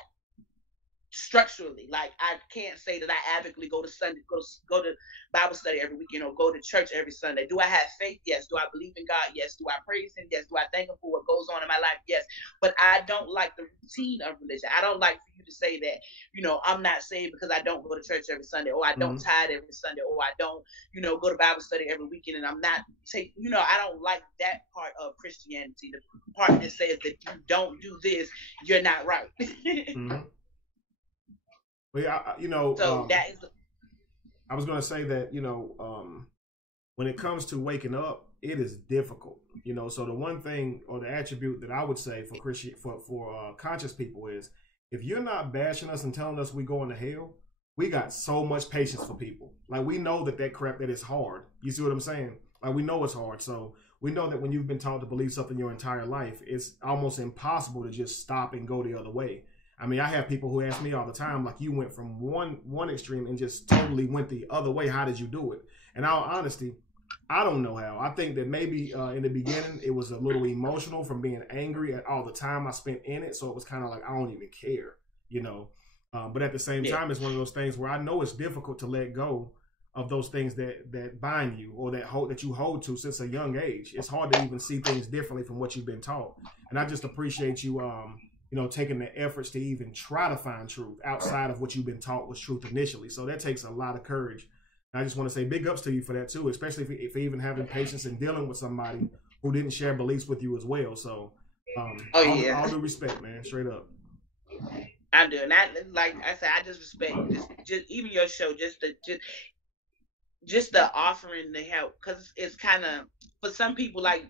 structurally. Like, I can't say that I advocately go to Bible study every weekend or go to church every Sunday. Do I have faith? Yes. Do I believe in God? Yes. Do I praise him? Yes. Do I thank him for what goes on in my life? Yes. But I don't like the routine of religion. I don't like for you to say that, I'm not saved because I don't go to church every Sunday, or I don't tithe every Sunday, or I don't, go to Bible study every weekend, and I'm not I don't like that part of Christianity. The part that says that you don't do this, you're not right. But so that is. I was going to say that when it comes to waking up, it is difficult. So the one thing or the attribute that I would say for conscious people is, if you're not bashing us and telling us we going to hell, we got so much patience for people. Like, we know that crap, that is hard. You see what I'm saying? Like, we know it's hard. So we know that when you've been taught to believe something your entire life, it's almost impossible to just stop and go the other way. I mean, I have people who ask me all the time, like, you went from one extreme and just totally went the other way. How did you do it? In all honesty, I don't know how. I think that maybe in the beginning it was a little emotional from being angry at all the time I spent in it. So it was kind of like, I don't even care, But at the same time, it's one of those things where I know it's difficult to let go of those things that bind you, or that you hold to since a young age. It's hard to even see things differently from what you've been taught. And I just appreciate you taking the efforts to even try to find truth outside of what you've been taught was truth initially. So that takes a lot of courage. And I just want to say big ups to you for that too, especially if even having patience and dealing with somebody who didn't share beliefs with you as well. So all due respect, man, straight up. I do. And like I said, I just respect just even your show, just the offering to help, because it's kind of, for some people, like,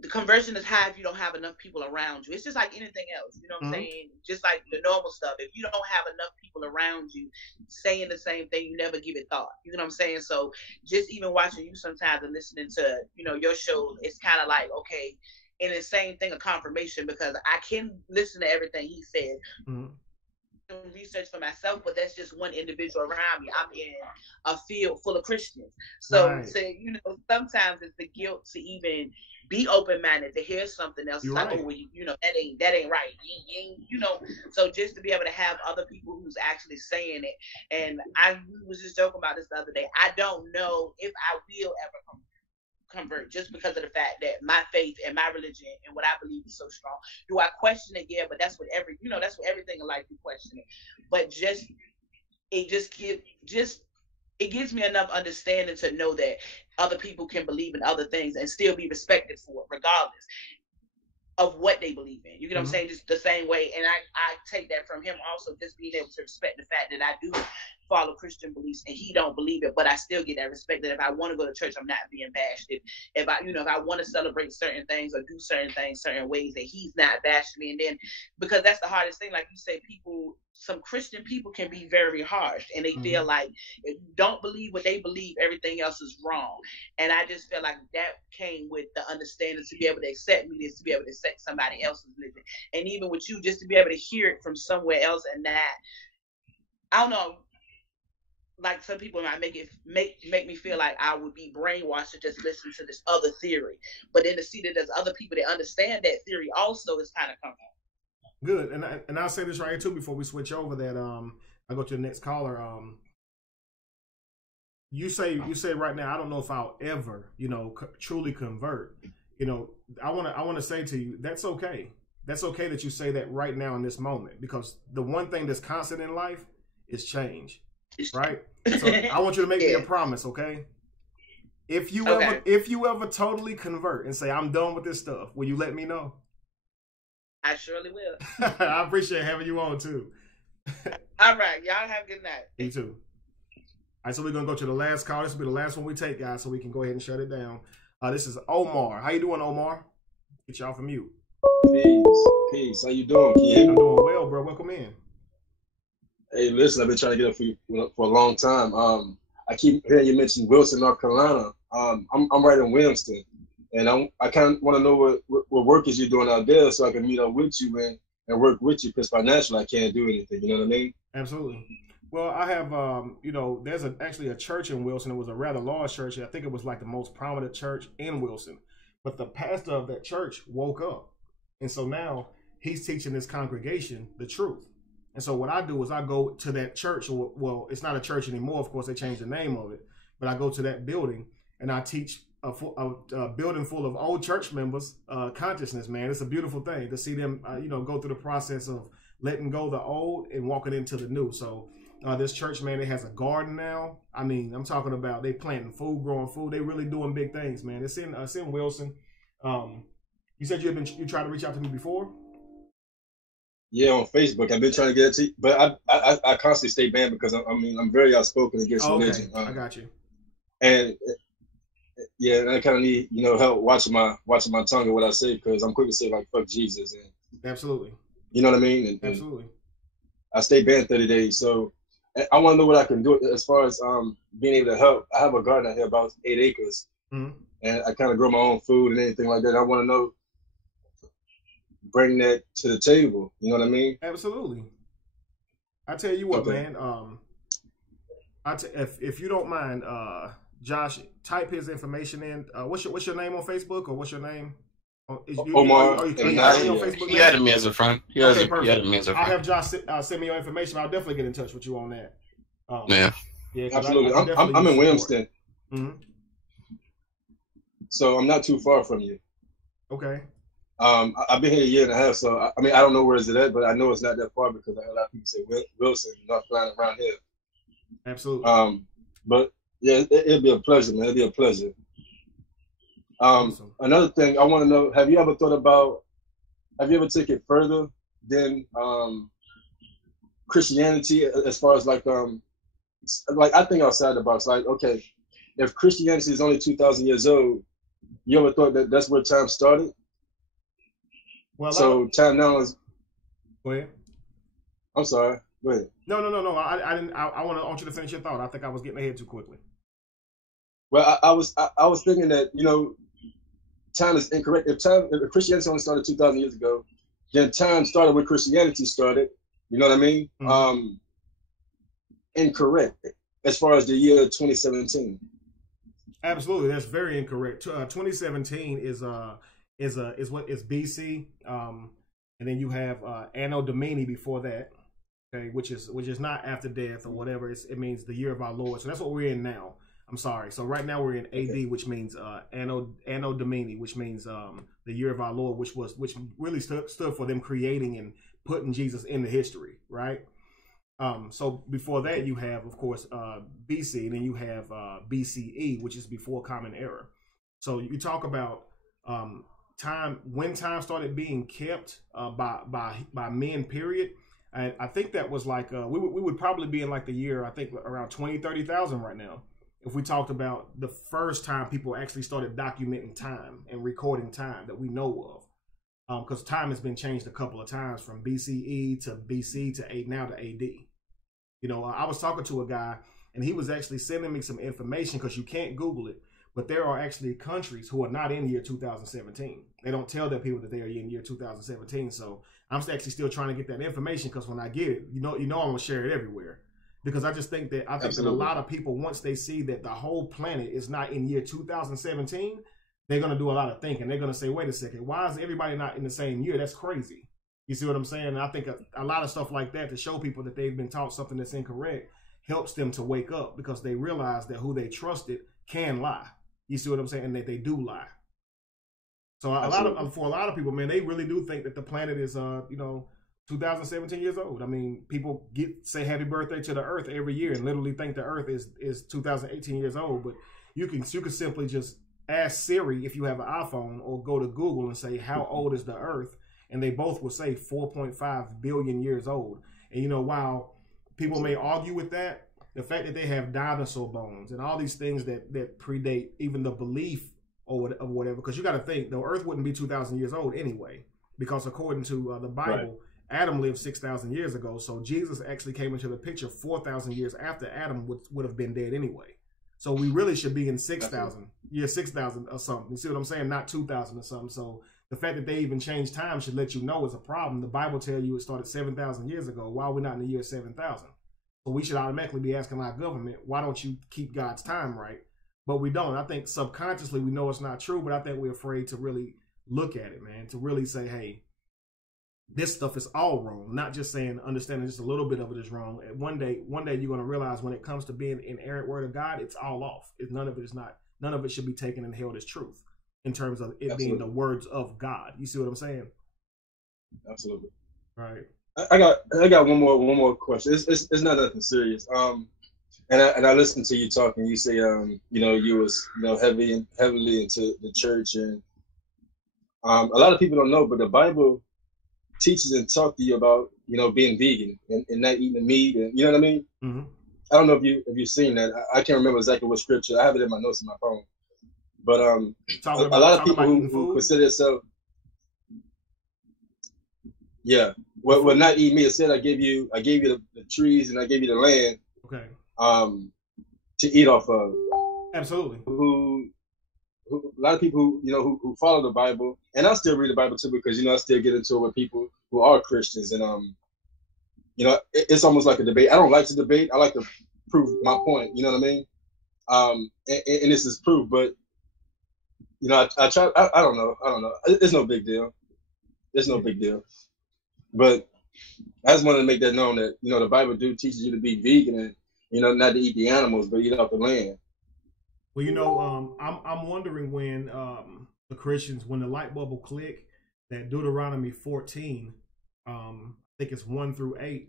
the conversion is high if you don't have enough people around you. It's just like anything else, you know what I'm saying? Just like the normal stuff. If you don't have enough people around you saying the same thing, you never give it thought. You know what I'm saying? So just even watching you sometimes and listening to, your shows, it's kind of like, okay, and the same thing, a confirmation, because I can listen to everything he said. Research for myself, but that's just one individual around me. I'm in a field full of Christians. So, right. Sometimes it's the guilt to even be open-minded to hear something else. It's like, right. Oh, well, that ain't right. So just to be able to have other people who's actually saying it. And I was just joking about this the other day. I don't know if I will ever convert, just because of the fact that my faith and my religion and what I believe is so strong. Do I question it? Yeah, but that's what that's what everything in life you question it. But it gives me enough understanding to know that other people can believe in other things and still be respected for it, regardless of what they believe in. You know what I'm saying? Just the same way. And I take that from him also, just being able to respect the fact that I do follow Christian beliefs and he don't believe it, but I still get that respect that if I want to go to church, I'm not being bashed. If I want to celebrate certain things or do certain things certain ways, that he's not bashing me. And then, because that's the hardest thing, like you say, some Christian people can be very harsh, and they feel like if you don't believe what they believe, everything else is wrong. And I just feel like that came with the understanding to be able to accept me, is to be able to accept somebody else's religion. And even with you, just to be able to hear it from somewhere else, and that, I don't know, like some people might make me feel like I would be brainwashed to just listen to this other theory. But then to see that there's other people that understand that theory also is kind of comfortable. Good. And I'll say this right here too before we switch over, that I go to the next caller. You say right now, I don't know if I'll ever, truly convert. I want to say to you, that's okay. That's okay that you say that right now in this moment, because the one thing that's constant in life is change, right? So I want you to make me a promise, okay? If you ever totally convert and say, I'm done with this stuff, will you let me know? I surely will. I appreciate having you on too. All right. Y'all have a good night. You too. All right, so we're going to go to the last call. This will be the last one we take, guys, so we can go ahead and shut it down. This is Omar. How you doing, Omar? Get y'all from mute. Peace. How you doing? Can you hear me? I'm doing well, bro. Welcome in. Hey, listen, I've been trying to get up for you for a long time. I keep hearing you mention Wilson, North Carolina. I'm right in Wilmington, and I kind of want to know what work is you doing out there so I can meet up with you and work with you, because financially I can't do anything. You know what I mean? Absolutely. Well, I have, there's actually a church in Wilson. It was a rather large church. I think it was like the most prominent church in Wilson. But the pastor of that church woke up. And so now he's teaching this congregation the truth. And so what I do is I go to that church. Well, it's not a church anymore. Of course, they changed the name of it. But I go to that building and I teach a building full of old church members consciousness, man. It's a beautiful thing to see them, go through the process of letting go the old and walking into the new. So this church, man, it has a garden now. I mean, I'm talking about they planting food, growing food. They really doing big things, man. It's in Wilson. You said you tried to reach out to me before? Yeah, on Facebook. I've been trying to get it to you, but I constantly stay banned because I'm very outspoken against religion. I got you. And yeah, and I kind of need help watching my tongue and what I say, because I'm quick to say like fuck Jesus and absolutely. You know what I mean? And absolutely. I stay banned 30 days, so I want to know what I can do as far as being able to help. I have a garden out here about 8 acres, and I kind of grow my own food and anything like that. I want to know, bring that to the table. You know what I mean? Absolutely. I tell you what, man. If you don't mind, Josh, type his information in. What's your name on Facebook, or what's your name? Omar. He added me as a friend. He added me as a friend. I'll have Josh send me your information. I'll definitely get in touch with you on that. Yeah, absolutely. I'm in Wilmington, so I'm not too far from you. Okay. I've been here a year and a half, so I don't know where is it at, but I know it's not that far because a lot of people say Wilson, North Carolina, around here. Absolutely. But yeah, it'll be a pleasure, man. It'll be a pleasure. Awesome. Another thing I want to know: have you ever taken it further than Christianity, as far as like I think outside the box? Like, okay, if Christianity is only 2,000 years old, you ever thought that that's where time started? Well, so time now is. Go ahead. I'm sorry. Go ahead. No. I didn't. I want you to finish your thought. I think I was getting ahead too quickly. Well, I was thinking that time is incorrect. If Christianity only started 2,000 years ago, then time started when Christianity started. You know what I mean? Mm-hmm. Incorrect as far as the year 2017. Absolutely, that's very incorrect. 2017 is BC, and then you have Anno Domini before that. Okay, which is not after death or whatever. It means the year of our Lord. So that's what we're in now. I'm sorry. So right now we're in AD, which means Anno Domini, which means the year of our Lord, which really stood for them creating and putting Jesus into history, right? So before that you have, of course, BC, and then you have BCE, which is before Common Era. So you talk about time, when time started being kept by men, period. And I think that was like we would probably be in like the year, I think, around 30,000 right now, if we talked about the first time people actually started documenting time and recording time that we know of. Because time has been changed a couple of times from BCE to BC to now to AD. I was talking to a guy, and he was actually sending me some information, because you can't Google it, but there are actually countries who are not in year 2017. They don't tell their people that they are in year 2017. So I'm actually still trying to get that information, because when I get it, I'm gonna share it everywhere. Because I just think that that a lot of people, once they see that the whole planet is not in year 2017, they're gonna do a lot of thinking. They're gonna say, wait a second, why is everybody not in the same year? That's crazy. You see what I'm saying? And I think a lot of stuff like that, to show people that they've been taught something that's incorrect, helps them to wake up, because they realize that who they trusted can lie. You see what I'm saying? And that they do lie. So for a lot of people, man, they really do think that the planet is, 2017 years old. I mean, people say happy birthday to the earth every year and literally think the earth is 2018 years old. But you can simply just ask Siri if you have an iPhone, or go to Google and say, how old is the earth? And they both will say 4.5 billion years old. And, you know, while people may argue with that, the fact that they have dinosaur bones and all these things that predate even the belief or whatever, because you got to think, the earth wouldn't be 2,000 years old anyway, because according to the Bible, right, Adam lived 6,000 years ago. So Jesus actually came into the picture 4,000 years after Adam would have been dead anyway. So we really should be in 6,000, 6,000 or something. You see what I'm saying? Not 2,000 or something. So the fact that they even changed time should let you know it's a problem. The Bible tells you it started 7,000 years ago. Why are we not in the year 7,000? So we should automatically be asking our government, why don't you keep God's time right? But we don't. I think subconsciously we know it's not true, but I think we're afraid to really look at it, man, to really say, hey, this stuff is all wrong. Not just saying, understanding just a little bit of it is wrong. And one day you're going to realize when it comes to being an inerrant word of God, it's all off. None of it should be taken and held as truth in terms of it being the words of God. You see what I'm saying? Absolutely. Right. I got one more question. It's not nothing serious. And I listened to you talking. You say you know, you was, you know, heavily into the church, and a lot of people don't know, but the Bible teaches and talk to you about, you know, being vegan and not eating the meat, and you know what I mean. Mm-hmm. I don't know if you've seen that. I can't remember exactly what scripture. I have it in my notes in my phone. But a lot of people who consider themselves, yeah, well, not eat meat. It said I gave you the trees and I gave you the land, okay, to eat off of. Absolutely. A lot of people who, you know, who follow the Bible, and I still read the Bible too, because, you know, I still get into it with people who are Christians, and you know, it's almost like a debate. I don't like to debate. I like to prove my point. You know what I mean? And this is proof, but you know, I try. I don't know. It's no big deal. It's no big deal. But I just wanted to make that known that, you know, the Bible do teaches you to be vegan and, you know, not to eat the animals, but eat off the land. Well, you know, I'm wondering when the Christians, when the light bulb will click, that Deuteronomy 14, I think it's 1-8,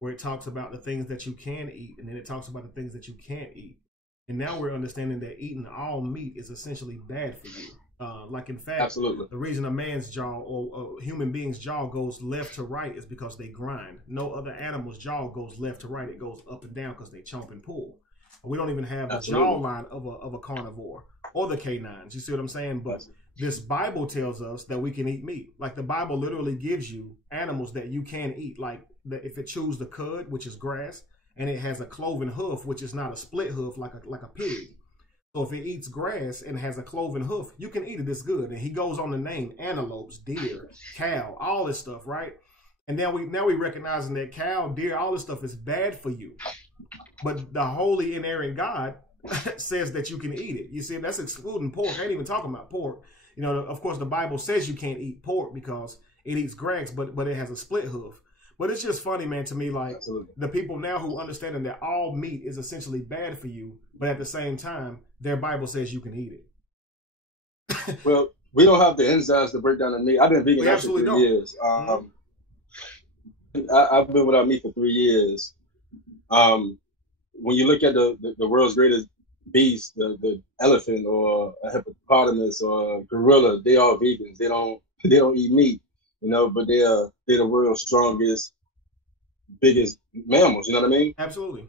where it talks about the things that you can eat, and then it talks about the things that you can't eat. And now we're understanding that eating all meat is essentially bad for you. Like, in fact, absolutely, the reason a man's jaw or a human being's jaw goes left to right is because they grind. No other animal's jaw goes left to right. It goes up and down because they chomp and pull. We don't even have the jawline of a carnivore or the canines. You see what I'm saying? But this Bible tells us that we can eat meat. Like, the Bible literally gives you animals that you can eat. Like, if it chews the cud, which is grass, and it has a cloven hoof, which is not a split hoof like a pig. So if it eats grass and has a cloven hoof, you can eat it. It's good. And he goes on to name antelopes, deer, cow, all this stuff, right? And now we recognizing that cow, deer, all this stuff is bad for you. But the holy inerrant God says that you can eat it. You see, that's excluding pork. I ain't even talking about pork. You know, of course, the Bible says you can't eat pork because it eats grass, but it has a split hoof. But it's just funny, man, to me, like, absolutely, the people now who understand that all meat is essentially bad for you, but at the same time, their Bible says you can eat it. Well, we don't have the enzymes to break down the meat. I've been vegan for 3 years. I've been without meat for 3 years. When you look at the world's greatest beast, the elephant or a hippopotamus or a gorilla, they all vegans. They don't eat meat, you know, but they're the world's strongest, biggest mammals. You know what I mean? Absolutely.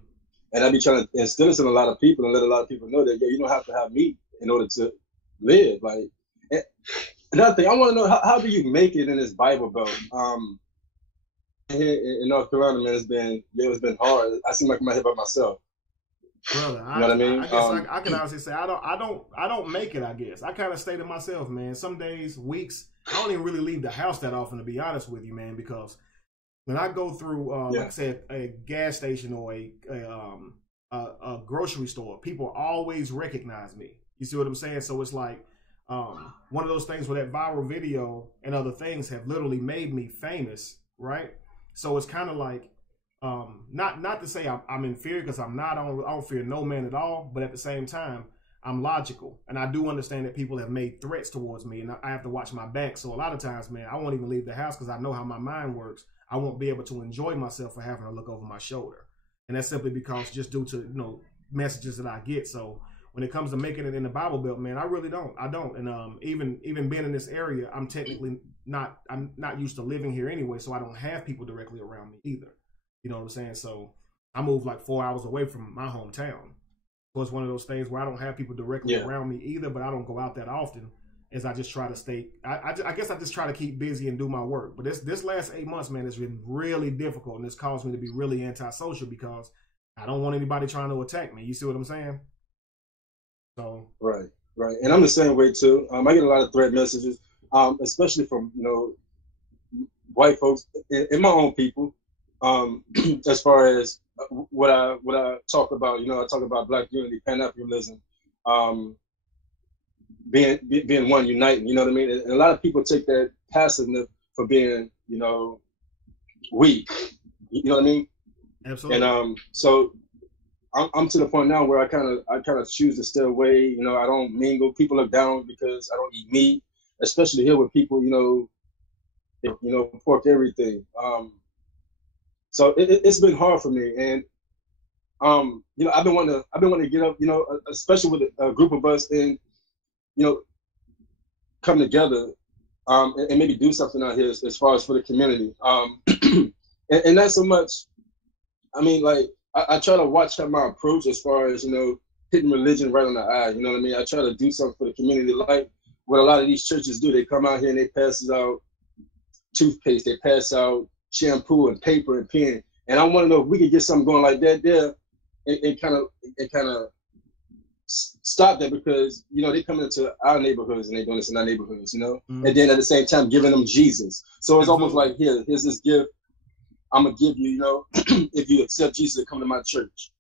And I be trying to instill this in a lot of people and let a lot of people know that, yeah, you don't have to have meat in order to live. Like, another thing, I want to know, how do you make it in this Bible Belt? Here in North Carolina, man, it's been hard. I seem like I'm out here by myself. Brother, you know what I mean? I guess I can honestly say I don't make it. I guess I kind of stay to myself, man. Some days, weeks, I don't even really leave the house that often, to be honest with you, man. Because when I go through, like I said, a gas station or a grocery store, people always recognize me. You see what I'm saying? So it's like one of those things where that viral video and other things have literally made me famous, right? So it's kind of like, not to say I'm in fear, because I'm not. I don't fear no man at all. But at the same time, I'm logical, and I do understand that people have made threats towards me, and I have to watch my back. So a lot of times, man, I won't even leave the house because I know how my mind works. I won't be able to enjoy myself for having to look over my shoulder. And that's simply because just due to, messages that I get. So when it comes to making it in the Bible Belt, man, I really don't. I don't. And even being in this area, I'm not used to living here anyway, so I don't have people directly around me either. You know what I'm saying? So I moved like 4 hours away from my hometown. So it's one of those things where I don't have people directly around me either, but I don't go out that often, as I just try to stay. I guess I just try to keep busy and do my work. But this last 8 months, man, it's been really difficult, and it's caused me to be really antisocial because I don't want anybody trying to attack me. You see what I'm saying? So right, and I'm the same way too. I get a lot of threat messages, especially from white folks and my own people. As far as what I talk about, I talk about Black unity, Pan-Africanism, being one, uniting. You know what I mean? And a lot of people take that passiveness for being, weak. You know what I mean? Absolutely. And so I'm to the point now where I kind of choose to stay away. I don't mingle. People look down because I don't eat meat, especially here with people, pork everything. So it's been hard for me, and I've been wanting to get up, especially with a group of us, and come together and maybe do something out here as far as for the community. And not so much. I mean, like I try to watch how my approach as far as hitting religion right on the eye. You know what I mean? I try to do something for the community, like what a lot of these churches do. They come out here and they pass out toothpaste, they pass out shampoo and paper and pen, and I want to know if we could get something going like that there, and kind of stop that, because they come into our neighborhoods and they're doing this in our neighborhoods, and then at the same time giving them Jesus. So it's almost like here's this gift I'm gonna give you, if you accept Jesus and come to my church,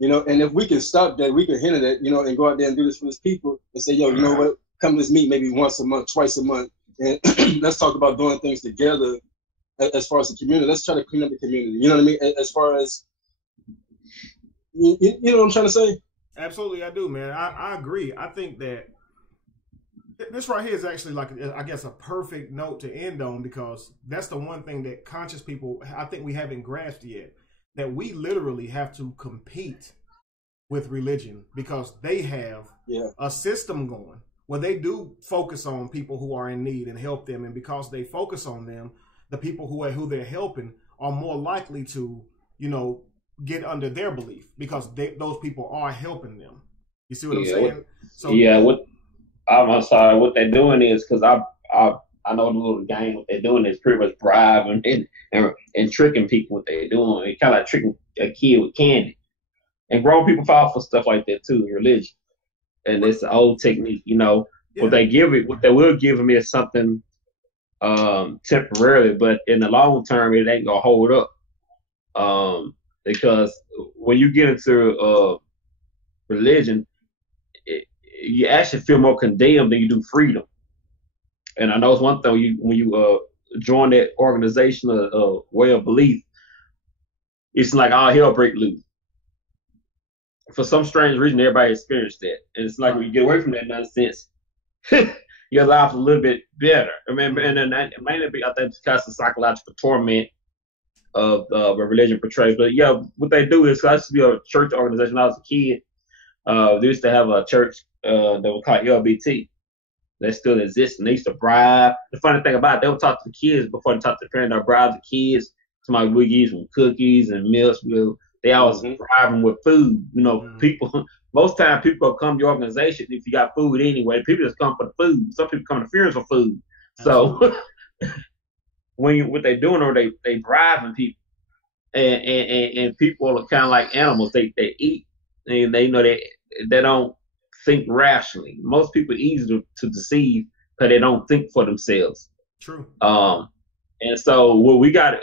and if we can stop that, we can hinder that, and go out there and do this for this people and say, yo, you know what, come to this meet maybe once a month, twice a month, and let's talk about doing things together. As far as the community, let's try to clean up the community. You know what I mean? As far as, you know what I'm trying to say? Absolutely, I do, man. I agree. I think that this right here is actually like, I guess, a perfect note to end on, because that's the one thing that conscious people, I think we haven't grasped yet, that we literally have to compete with religion because they have a system going where they do focus on people who are in need and help them. And because they focus on them, the people who they're helping are more likely to, get under their belief because those people are helping them. You see what I'm saying? I'm sorry. What they're doing is, because I know the little game. What they're doing is pretty much bribing and tricking people. What they're doing, it's kind of like tricking a kid with candy. And grown people fall for stuff like that too in religion. And it's an old technique. What they will give them is something temporarily, but in the long term it ain't gonna hold up, because when you get into religion, you actually feel more condemned than you do freedom. And I know it's one thing when you join that organization or way of belief, it's like all hell break loose. For some strange reason, everybody experienced that, and it's like when you get away from that nonsense, your life a little bit better. I mean, and then that mainly I think because of psychological torment of a religion portrays. But yeah, what they do is, I used to be a church organization when I was a kid. They used to have a church that was called LBT. That still exists, and they used to bribe. The funny thing about it, they would talk to the kids before they talk to the parents. They'll bribe the kids. Somebody would give them cookies and milk. They always bribe them with food. People. Most times people will come to your organization if you got food anyway. People just come for the food. Some people come to funerals for food. So what they doing, or they bribing people, and people are kind of like animals. They eat, and they don't think rationally. Most people are easy to deceive because they don't think for themselves. True. And so what we got,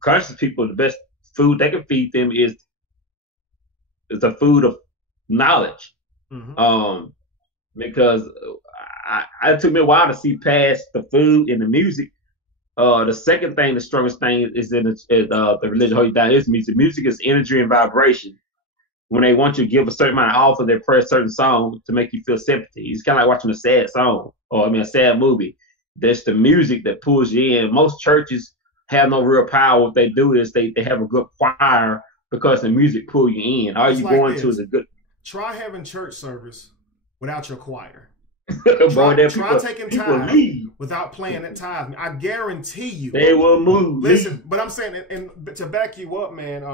conscious people, the best food they can feed them is the food of knowledge. Because it took me a while to see past the food and the music. The second thing, the strongest thing is in the religion hold you down is music. Music is energy and vibration. When they want you to give a certain amount of offer, they play a certain song to make you feel sympathy. It's kind of like watching a sad song, a sad movie. There's the music that pulls you in. Most churches have no real power. What they do is they have a good choir because the music pull you in. All you going to is a good. Try having church service without your choir. Try taking time without playing that tithe. I guarantee you they will move. Listen, but I'm saying, and to back you up, man,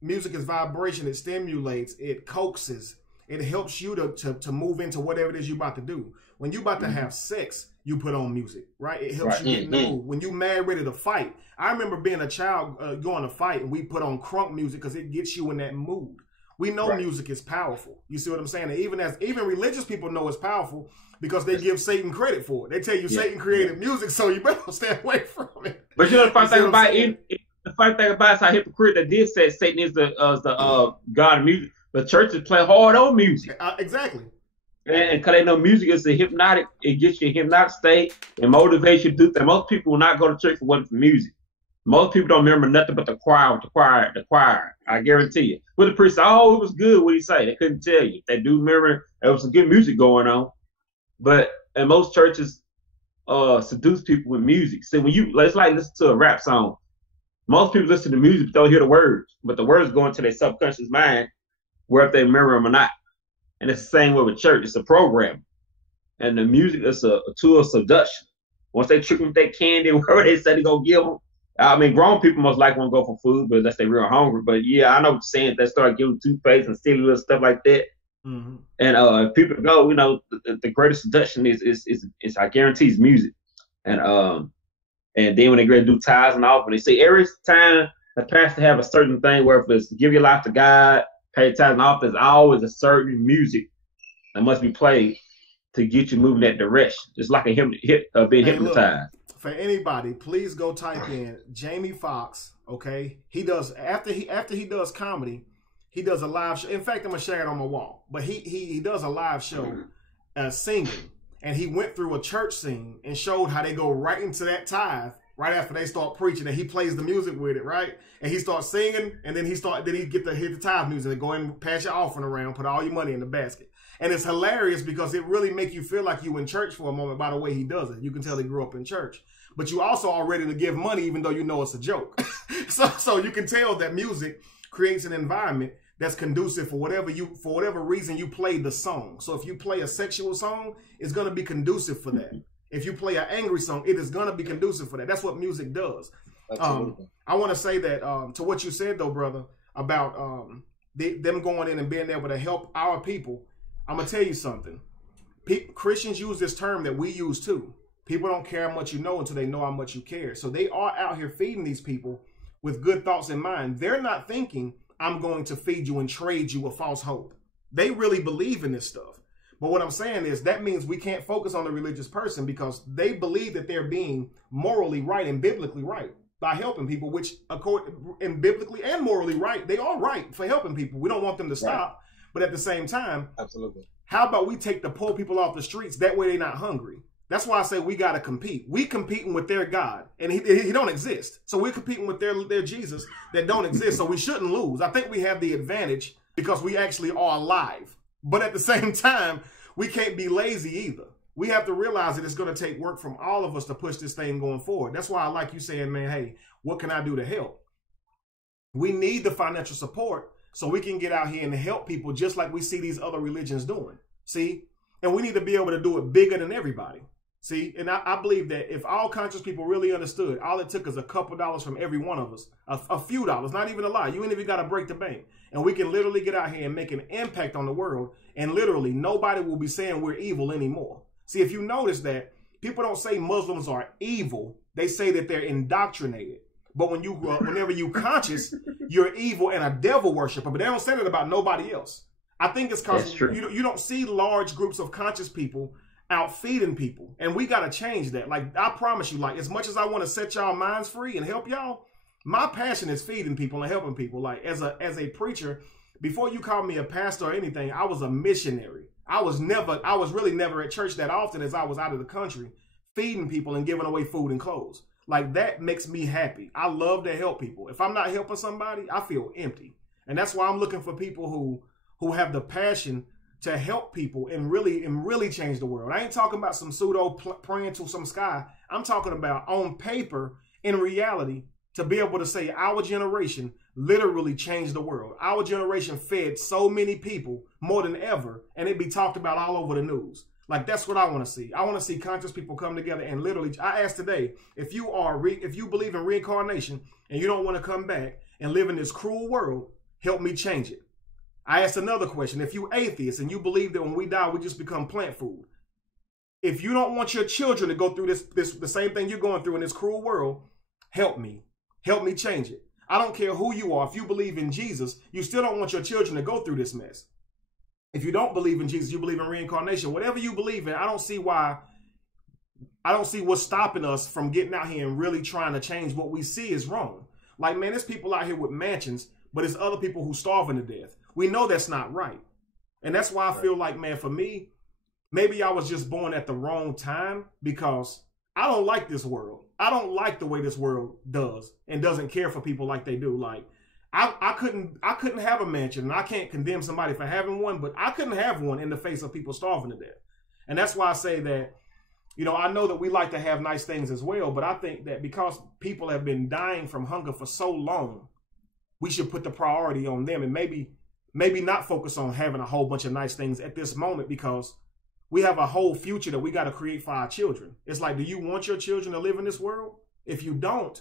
music is vibration. It stimulates, it coaxes, it helps you to move into whatever it is you're about to do. When you're about to have sex, you put on music, right? It helps you get in the mood. When you mad ready to fight, I remember being a child going to fight, and we put on crunk music because it gets you in that mood. We know music is powerful. You see what I'm saying? And even religious people know it's powerful because they give Satan credit for it. They tell you Satan created music, so you better stay away from it. But you know the funny thing about it, the funny thing about it is how hypocrite that did say Satan is the god of music. But churches play hard on music. Exactly. And because they know music is a hypnotic, it gets you in a hypnotic state and motivates you to do things. Most people will not go to church for music. Most people don't remember nothing but the choir. I guarantee you. With the priest, it was good. What he say? They couldn't tell you. They do remember there was some good music going on. But in most churches, seduce people with music. So when it's like listen to a rap song. Most people listen to music but don't hear the words. But the words go into their subconscious mind, whether they remember them or not. And it's the same way with church. It's a program. And the music is a tool of seduction. Once they trick them with that candy, whatever they say they're going to give them, I mean, grown people most likely won't go for food, but unless they're real hungry. But yeah, I know what you're saying. They start giving toothpaste and silly little stuff like that. And if people go, the greatest seduction is I guarantee is music. And then when they go to do tithes and offering, they say every time the pastor have a certain thing where if it's give your life to God, pay tithes and offering, there's always a certain music that must be played to get you moving that direction. It's like being hypnotized. For anybody, please go type in Jamie Foxx. Okay, he does after he does comedy, he does a live show. In fact, I'm gonna share it on my wall. But he does a live show, singing, and he went through a church scene and showed how they go right into that tithe right after they start preaching, and he plays the music with it, right? And he starts singing, and then he hit the tithe music and go and pass your offering around, put all your money in the basket. And it's hilarious because it really make you feel like you in church for a moment by the way he does it. You can tell he grew up in church. But you also are ready to give money even though you know it's a joke. so you can tell that music creates an environment that's conducive for whatever reason you play the song. So if you play a sexual song, it's going to be conducive for that. If you play an angry song, it is going to be conducive for that. That's what music does. I want to say that to what you said though, brother, about them going in and being able to help our people. I'm going to tell you something. Christians use this term that we use too. People don't care how much you know until they know how much you care. So they are out here feeding these people with good thoughts in mind. They're not thinking, I'm going to feed you and trade you a false hope. They really believe in this stuff. But what I'm saying is that means we can't focus on the religious person because they believe that they're being morally right and biblically right by helping people, which and biblically and morally right, they are right for helping people. We don't want them to stop. But at the same time, absolutely. How about we take the poor people off the streets? That way they're not hungry. That's why I say we got to compete. We competing with their God, and he don't exist. So we're competing with their Jesus that don't exist. So we shouldn't lose. I think we have the advantage because we actually are alive. But at the same time, we can't be lazy either. We have to realize that it's going to take work from all of us to push this thing going forward. That's why I like you saying, man, hey, what can I do to help? We need the financial support so we can get out here and help people just like we see these other religions doing. See? And we need to be able to do it bigger than everybody. See? And I believe that if all conscious people really understood, all it took is a couple dollars from every one of us, a few dollars, not even a lot. You ain't even got to break the bank. And we can literally get out here and make an impact on the world. And literally nobody will be saying we're evil anymore. See, if you notice that people don't say Muslims are evil, they say that they're indoctrinated. But whenever you conscious, you're evil and a devil worshiper. But they don't say that about nobody else. I think it's because you don't see large groups of conscious people out feeding people. And we got to change that. Like, I promise you, like, as much as I want to set y'all minds free and help y'all, my passion is feeding people and helping people. Like, as a preacher, before you called me a pastor or anything, I was a missionary. I was really never at church that often as I was out of the country, feeding people and giving away food and clothes. Like, that makes me happy. I love to help people. If I'm not helping somebody, I feel empty. And that's why I'm looking for people who have the passion to help people and really change the world. I ain't talking about some pseudo praying to some sky. I'm talking about on paper in reality, to be able to say our generation literally changed the world. Our generation fed so many people more than ever, and it be talked about all over the news. Like, that's what I want to see. I want to see conscious people come together and literally, I asked today, if you believe in reincarnation and you don't want to come back and live in this cruel world, help me change it. I asked another question. If you atheist and you believe that when we die, we just become plant food. If you don't want your children to go through the same thing you're going through in this cruel world, help me. Help me change it. I don't care who you are. If you believe in Jesus, you still don't want your children to go through this mess. If you don't believe in Jesus, you believe in reincarnation, whatever you believe in, I don't see what's stopping us from getting out here and really trying to change what we see is wrong. Like, man, there's people out here with mansions, but there's other people who starving to death. We know that's not right. And that's why I feel like, man, for me, maybe I was just born at the wrong time, because I don't like this world. I don't like the way this world does and doesn't care for people like they do. Like, I couldn't have a mansion, and I can't condemn somebody for having one, but I couldn't have one in the face of people starving to death. And that's why I say that, you know, I know that we like to have nice things as well, but I think that because people have been dying from hunger for so long, we should put the priority on them and maybe not focus on having a whole bunch of nice things at this moment, because we have a whole future that we got to create for our children. It's like, do you want your children to live in this world? If you don't,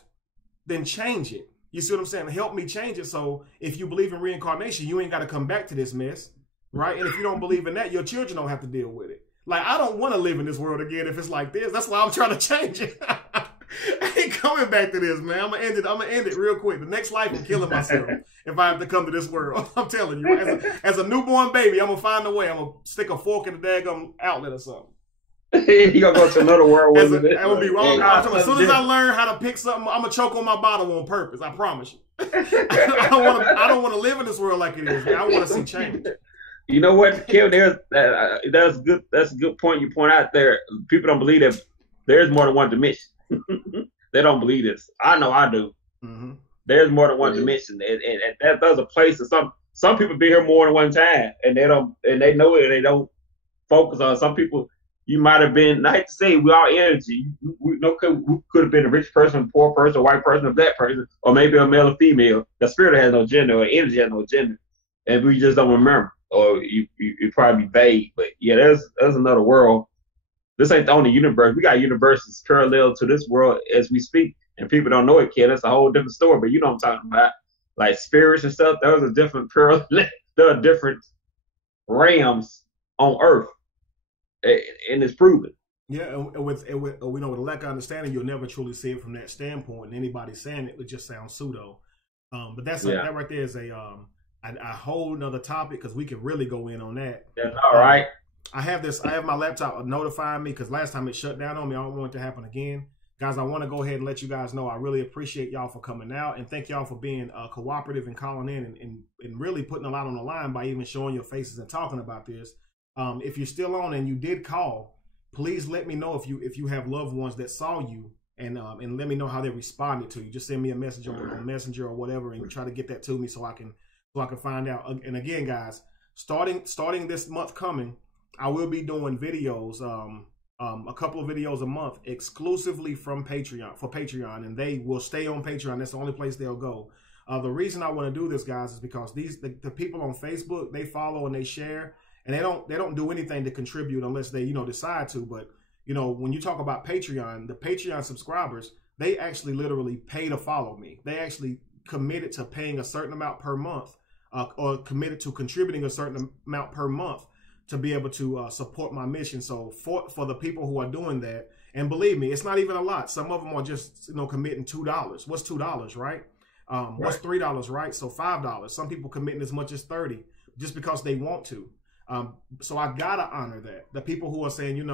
then change it. You see what I'm saying? Help me change it. So if you believe in reincarnation, you ain't got to come back to this mess, right? And if you don't believe in that, your children don't have to deal with it. Like, I don't want to live in this world again if it's like this. That's why I'm trying to change it. I ain't coming back to this, man. I'm gonna end it real quick. The next life, I'm killing myself if I have to come to this world. I'm telling you, as a newborn baby, I'm gonna find a way. I'm gonna stick a fork in the daggum outlet or something. You gonna go to another world with it? I would be wrong. As soon as I learn how to pick something, I'm gonna choke on my bottle on purpose. I promise you. I don't want to live in this world like it is, man. I want to see change. You know what, Kim? That's good. That's a good point you point out there. People don't believe that there's more than one dimension. They don't believe this. I know I do. Mm-hmm. There's more than one dimension, and there's a place. Some people be here more than one time, and they don't, and they know it. And they don't focus on. Some people, you might have been. I hate to say, we all energy. We could have been a rich person, a poor person, a white person, a black person, or maybe a male or female. The spirit has no gender, or energy has no gender, and we just don't remember. Or you probably be vague. But yeah, there's another world. This ain't the only universe. We got universes parallel to this world as we speak, and people don't know it, kid. That's a whole different story. But you know what I'm talking about, like spirits and stuff. Those are different parallel. There are different realms on Earth, and it's proven. Yeah, and with we know with a lack of understanding, you'll never truly see it from that standpoint. And anybody saying it would just sound pseudo. But that right there is a whole nother topic, because we can really go in on that. That's all right. I have my laptop notifying me because last time it shut down on me. I don't want it to happen again. Guys, I want to go ahead and let you guys know I really appreciate y'all for coming out, and thank y'all for being cooperative and calling in and really putting a lot on the line by even showing your faces and talking about this. If you're still on and you did call, please let me know if you have loved ones that saw you, and let me know how they responded to you. Just send me a message on Messenger or whatever, and try to get that to me so I can find out. And again, guys, starting this month coming, I will be doing videos, a couple of videos a month exclusively from Patreon, and they will stay on Patreon. That's the only place they'll go. The reason I want to do this, guys, is because the people on Facebook, they follow and they share, and they don't do anything to contribute unless they decide to. But when you talk about Patreon, the Patreon subscribers, they actually literally pay to follow me. They actually committed to paying a certain amount per month, or committed to contributing a certain amount per month to be able to support my mission. So for the people who are doing that, and believe me, it's not even a lot. Some of them are just committing $2. What's $2, right? What's $3, right? So $5. Some people committing as much as $30 just because they want to. So I gotta honor that. The people who are saying,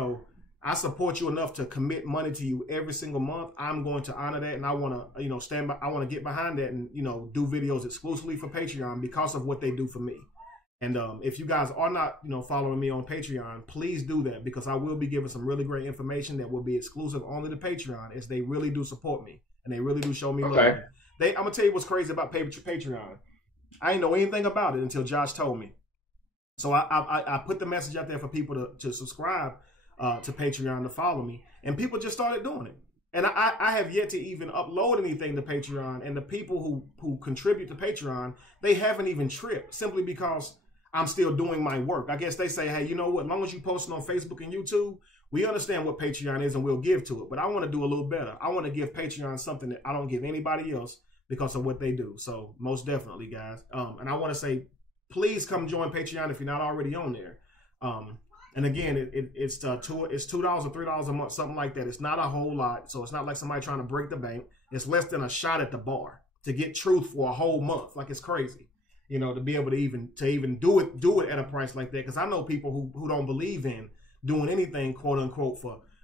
I support you enough to commit money to you every single month, I'm going to honor that, and I want to stand by. I want to get behind that and do videos exclusively for Patreon because of what they do for me. And if you guys are not, following me on Patreon, please do that, because I will be giving some really great information that will be exclusive only to Patreon, as they really do support me and they really do show me love. I'm gonna tell you what's crazy about Patreon. I didn't know anything about it until Josh told me. So I put the message out there for people to subscribe to Patreon, to follow me, and people just started doing it. And I have yet to even upload anything to Patreon, and the people who contribute to Patreon, they haven't even tripped simply because I'm still doing my work. I guess they say, hey, you know what? As long as you post it on Facebook and YouTube, we understand what Patreon is and we'll give to it. But I want to do a little better. I want to give Patreon something that I don't give anybody else because of what they do. So most definitely, guys. And I want to say, please come join Patreon if you're not already on there. And again, it's $2 or $3 a month, something like that. It's not a whole lot, so it's not like somebody trying to break the bank. It's less than a shot at the bar to get truth for a whole month. Like, it's crazy, you know, to be able to even do it at a price like that. Because I know people who don't believe in doing anything, quote unquote,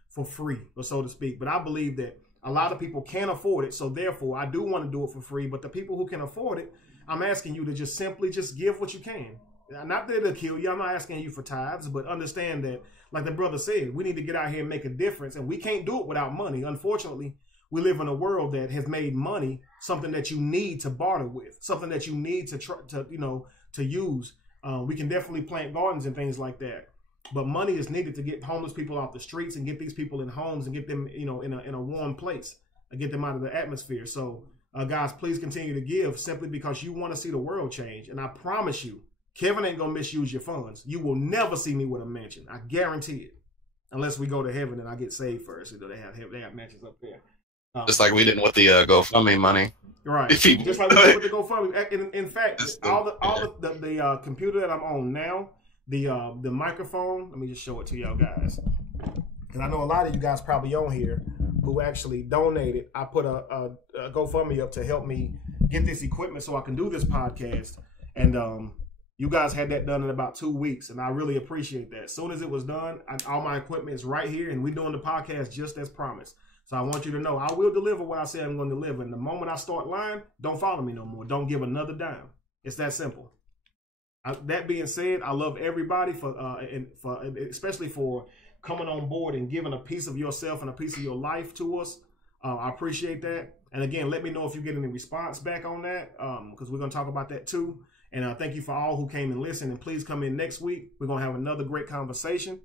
for free, or so to speak. But I believe that a lot of people can't afford it, so therefore I do want to do it for free. But the people who can afford it, I'm asking you to just simply give what you can. Not that it'll kill you. I'm not asking you for tithes, but understand that, like the brother said, we need to get out here and make a difference, and we can't do it without money. Unfortunately, we live in a world that has made money something that you need to barter with, something that you need to use. We can definitely plant gardens and things like that, but money is needed to get homeless people off the streets and get these people in homes and get them, in a warm place, and get them out of the atmosphere. So, guys, please continue to give simply because you want to see the world change, and I promise you, Kevin ain't gonna misuse your funds. You will never see me with a mansion. I guarantee it. Unless we go to heaven and I get saved first. You know, they have mansions up there. Just like we didn't with the GoFundMe money. Right. Just like we did with the GoFundMe. In fact, all the computer that I'm on now, the microphone. Let me just show it to y'all guys. And I know a lot of you guys probably on here who actually donated. I put a GoFundMe up to help me get this equipment so I can do this podcast. And you guys had that done in about 2 weeks, and I really appreciate that. As soon as it was done, all my equipment is right here, and we're doing the podcast just as promised. So I want you to know I will deliver what I say I'm going to deliver. And the moment I start lying, don't follow me no more. Don't give another dime. It's that simple. That being said, I love everybody especially for coming on board and giving a piece of yourself and a piece of your life to us. I appreciate that. And again, let me know if you get any response back on that, because we're going to talk about that too. And thank you for all who came and listened. And please come in next week. We're going to have another great conversation.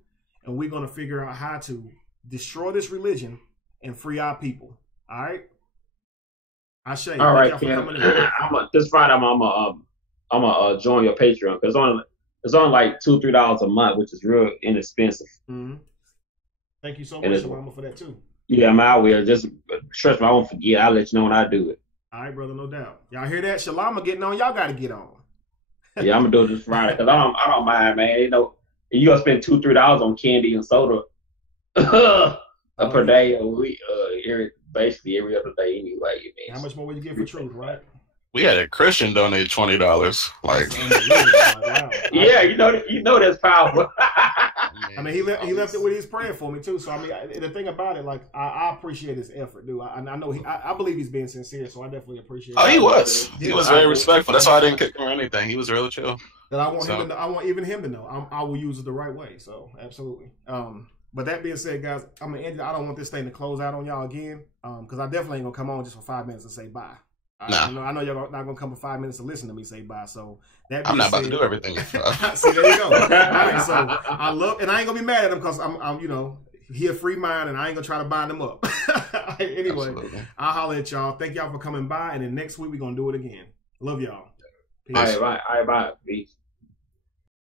And we're going to figure out how to destroy this religion and free our people. All right? Ashe. All right, Ken. This Friday, I'm gonna join your Patreon because it's only like $2, $3 a month, which is real inexpensive. Mm-hmm. Thank you so much, Shalama, for that too. Yeah, I will. Just trust me, I won't forget. I'll let you know when I do it. All right, brother, no doubt. Y'all hear that? Shalama getting on. Y'all got to get on. Yeah, I'm gonna do it this Friday because I don't mind, man. You know, you gonna spend $2, $3 on candy and soda per day, a week, basically every other day anyway. How much more will you get for truth, right? We had a Christian donate $20. Like, wow. Yeah, you know that's powerful. I mean, he left it with his praying for me too. So I mean, the thing about it, like, I appreciate his effort, dude. I know I believe he's being sincere, so I definitely appreciate. Oh, he was very respectful. That's why I didn't kick him or anything. He was really chill. That I want him to know, I want even him to know I will use it the right way. So absolutely. But that being said, guys, I'm gonna end it. I don't want this thing to close out on y'all again, because I definitely ain't gonna come on just for 5 minutes and say bye. I know y'all not gonna come for 5 minutes to listen to me say bye. So that I'm not about to do everything. See, there you go. All right, so I love, and I ain't gonna be mad at him because I'm he a free mind, and I ain't gonna try to bind him up. Anyway, absolutely. I'll holler at y'all. Thank y'all for coming by, and then next week we're gonna do it again. Love y'all. Peace. All right, bye. Peace.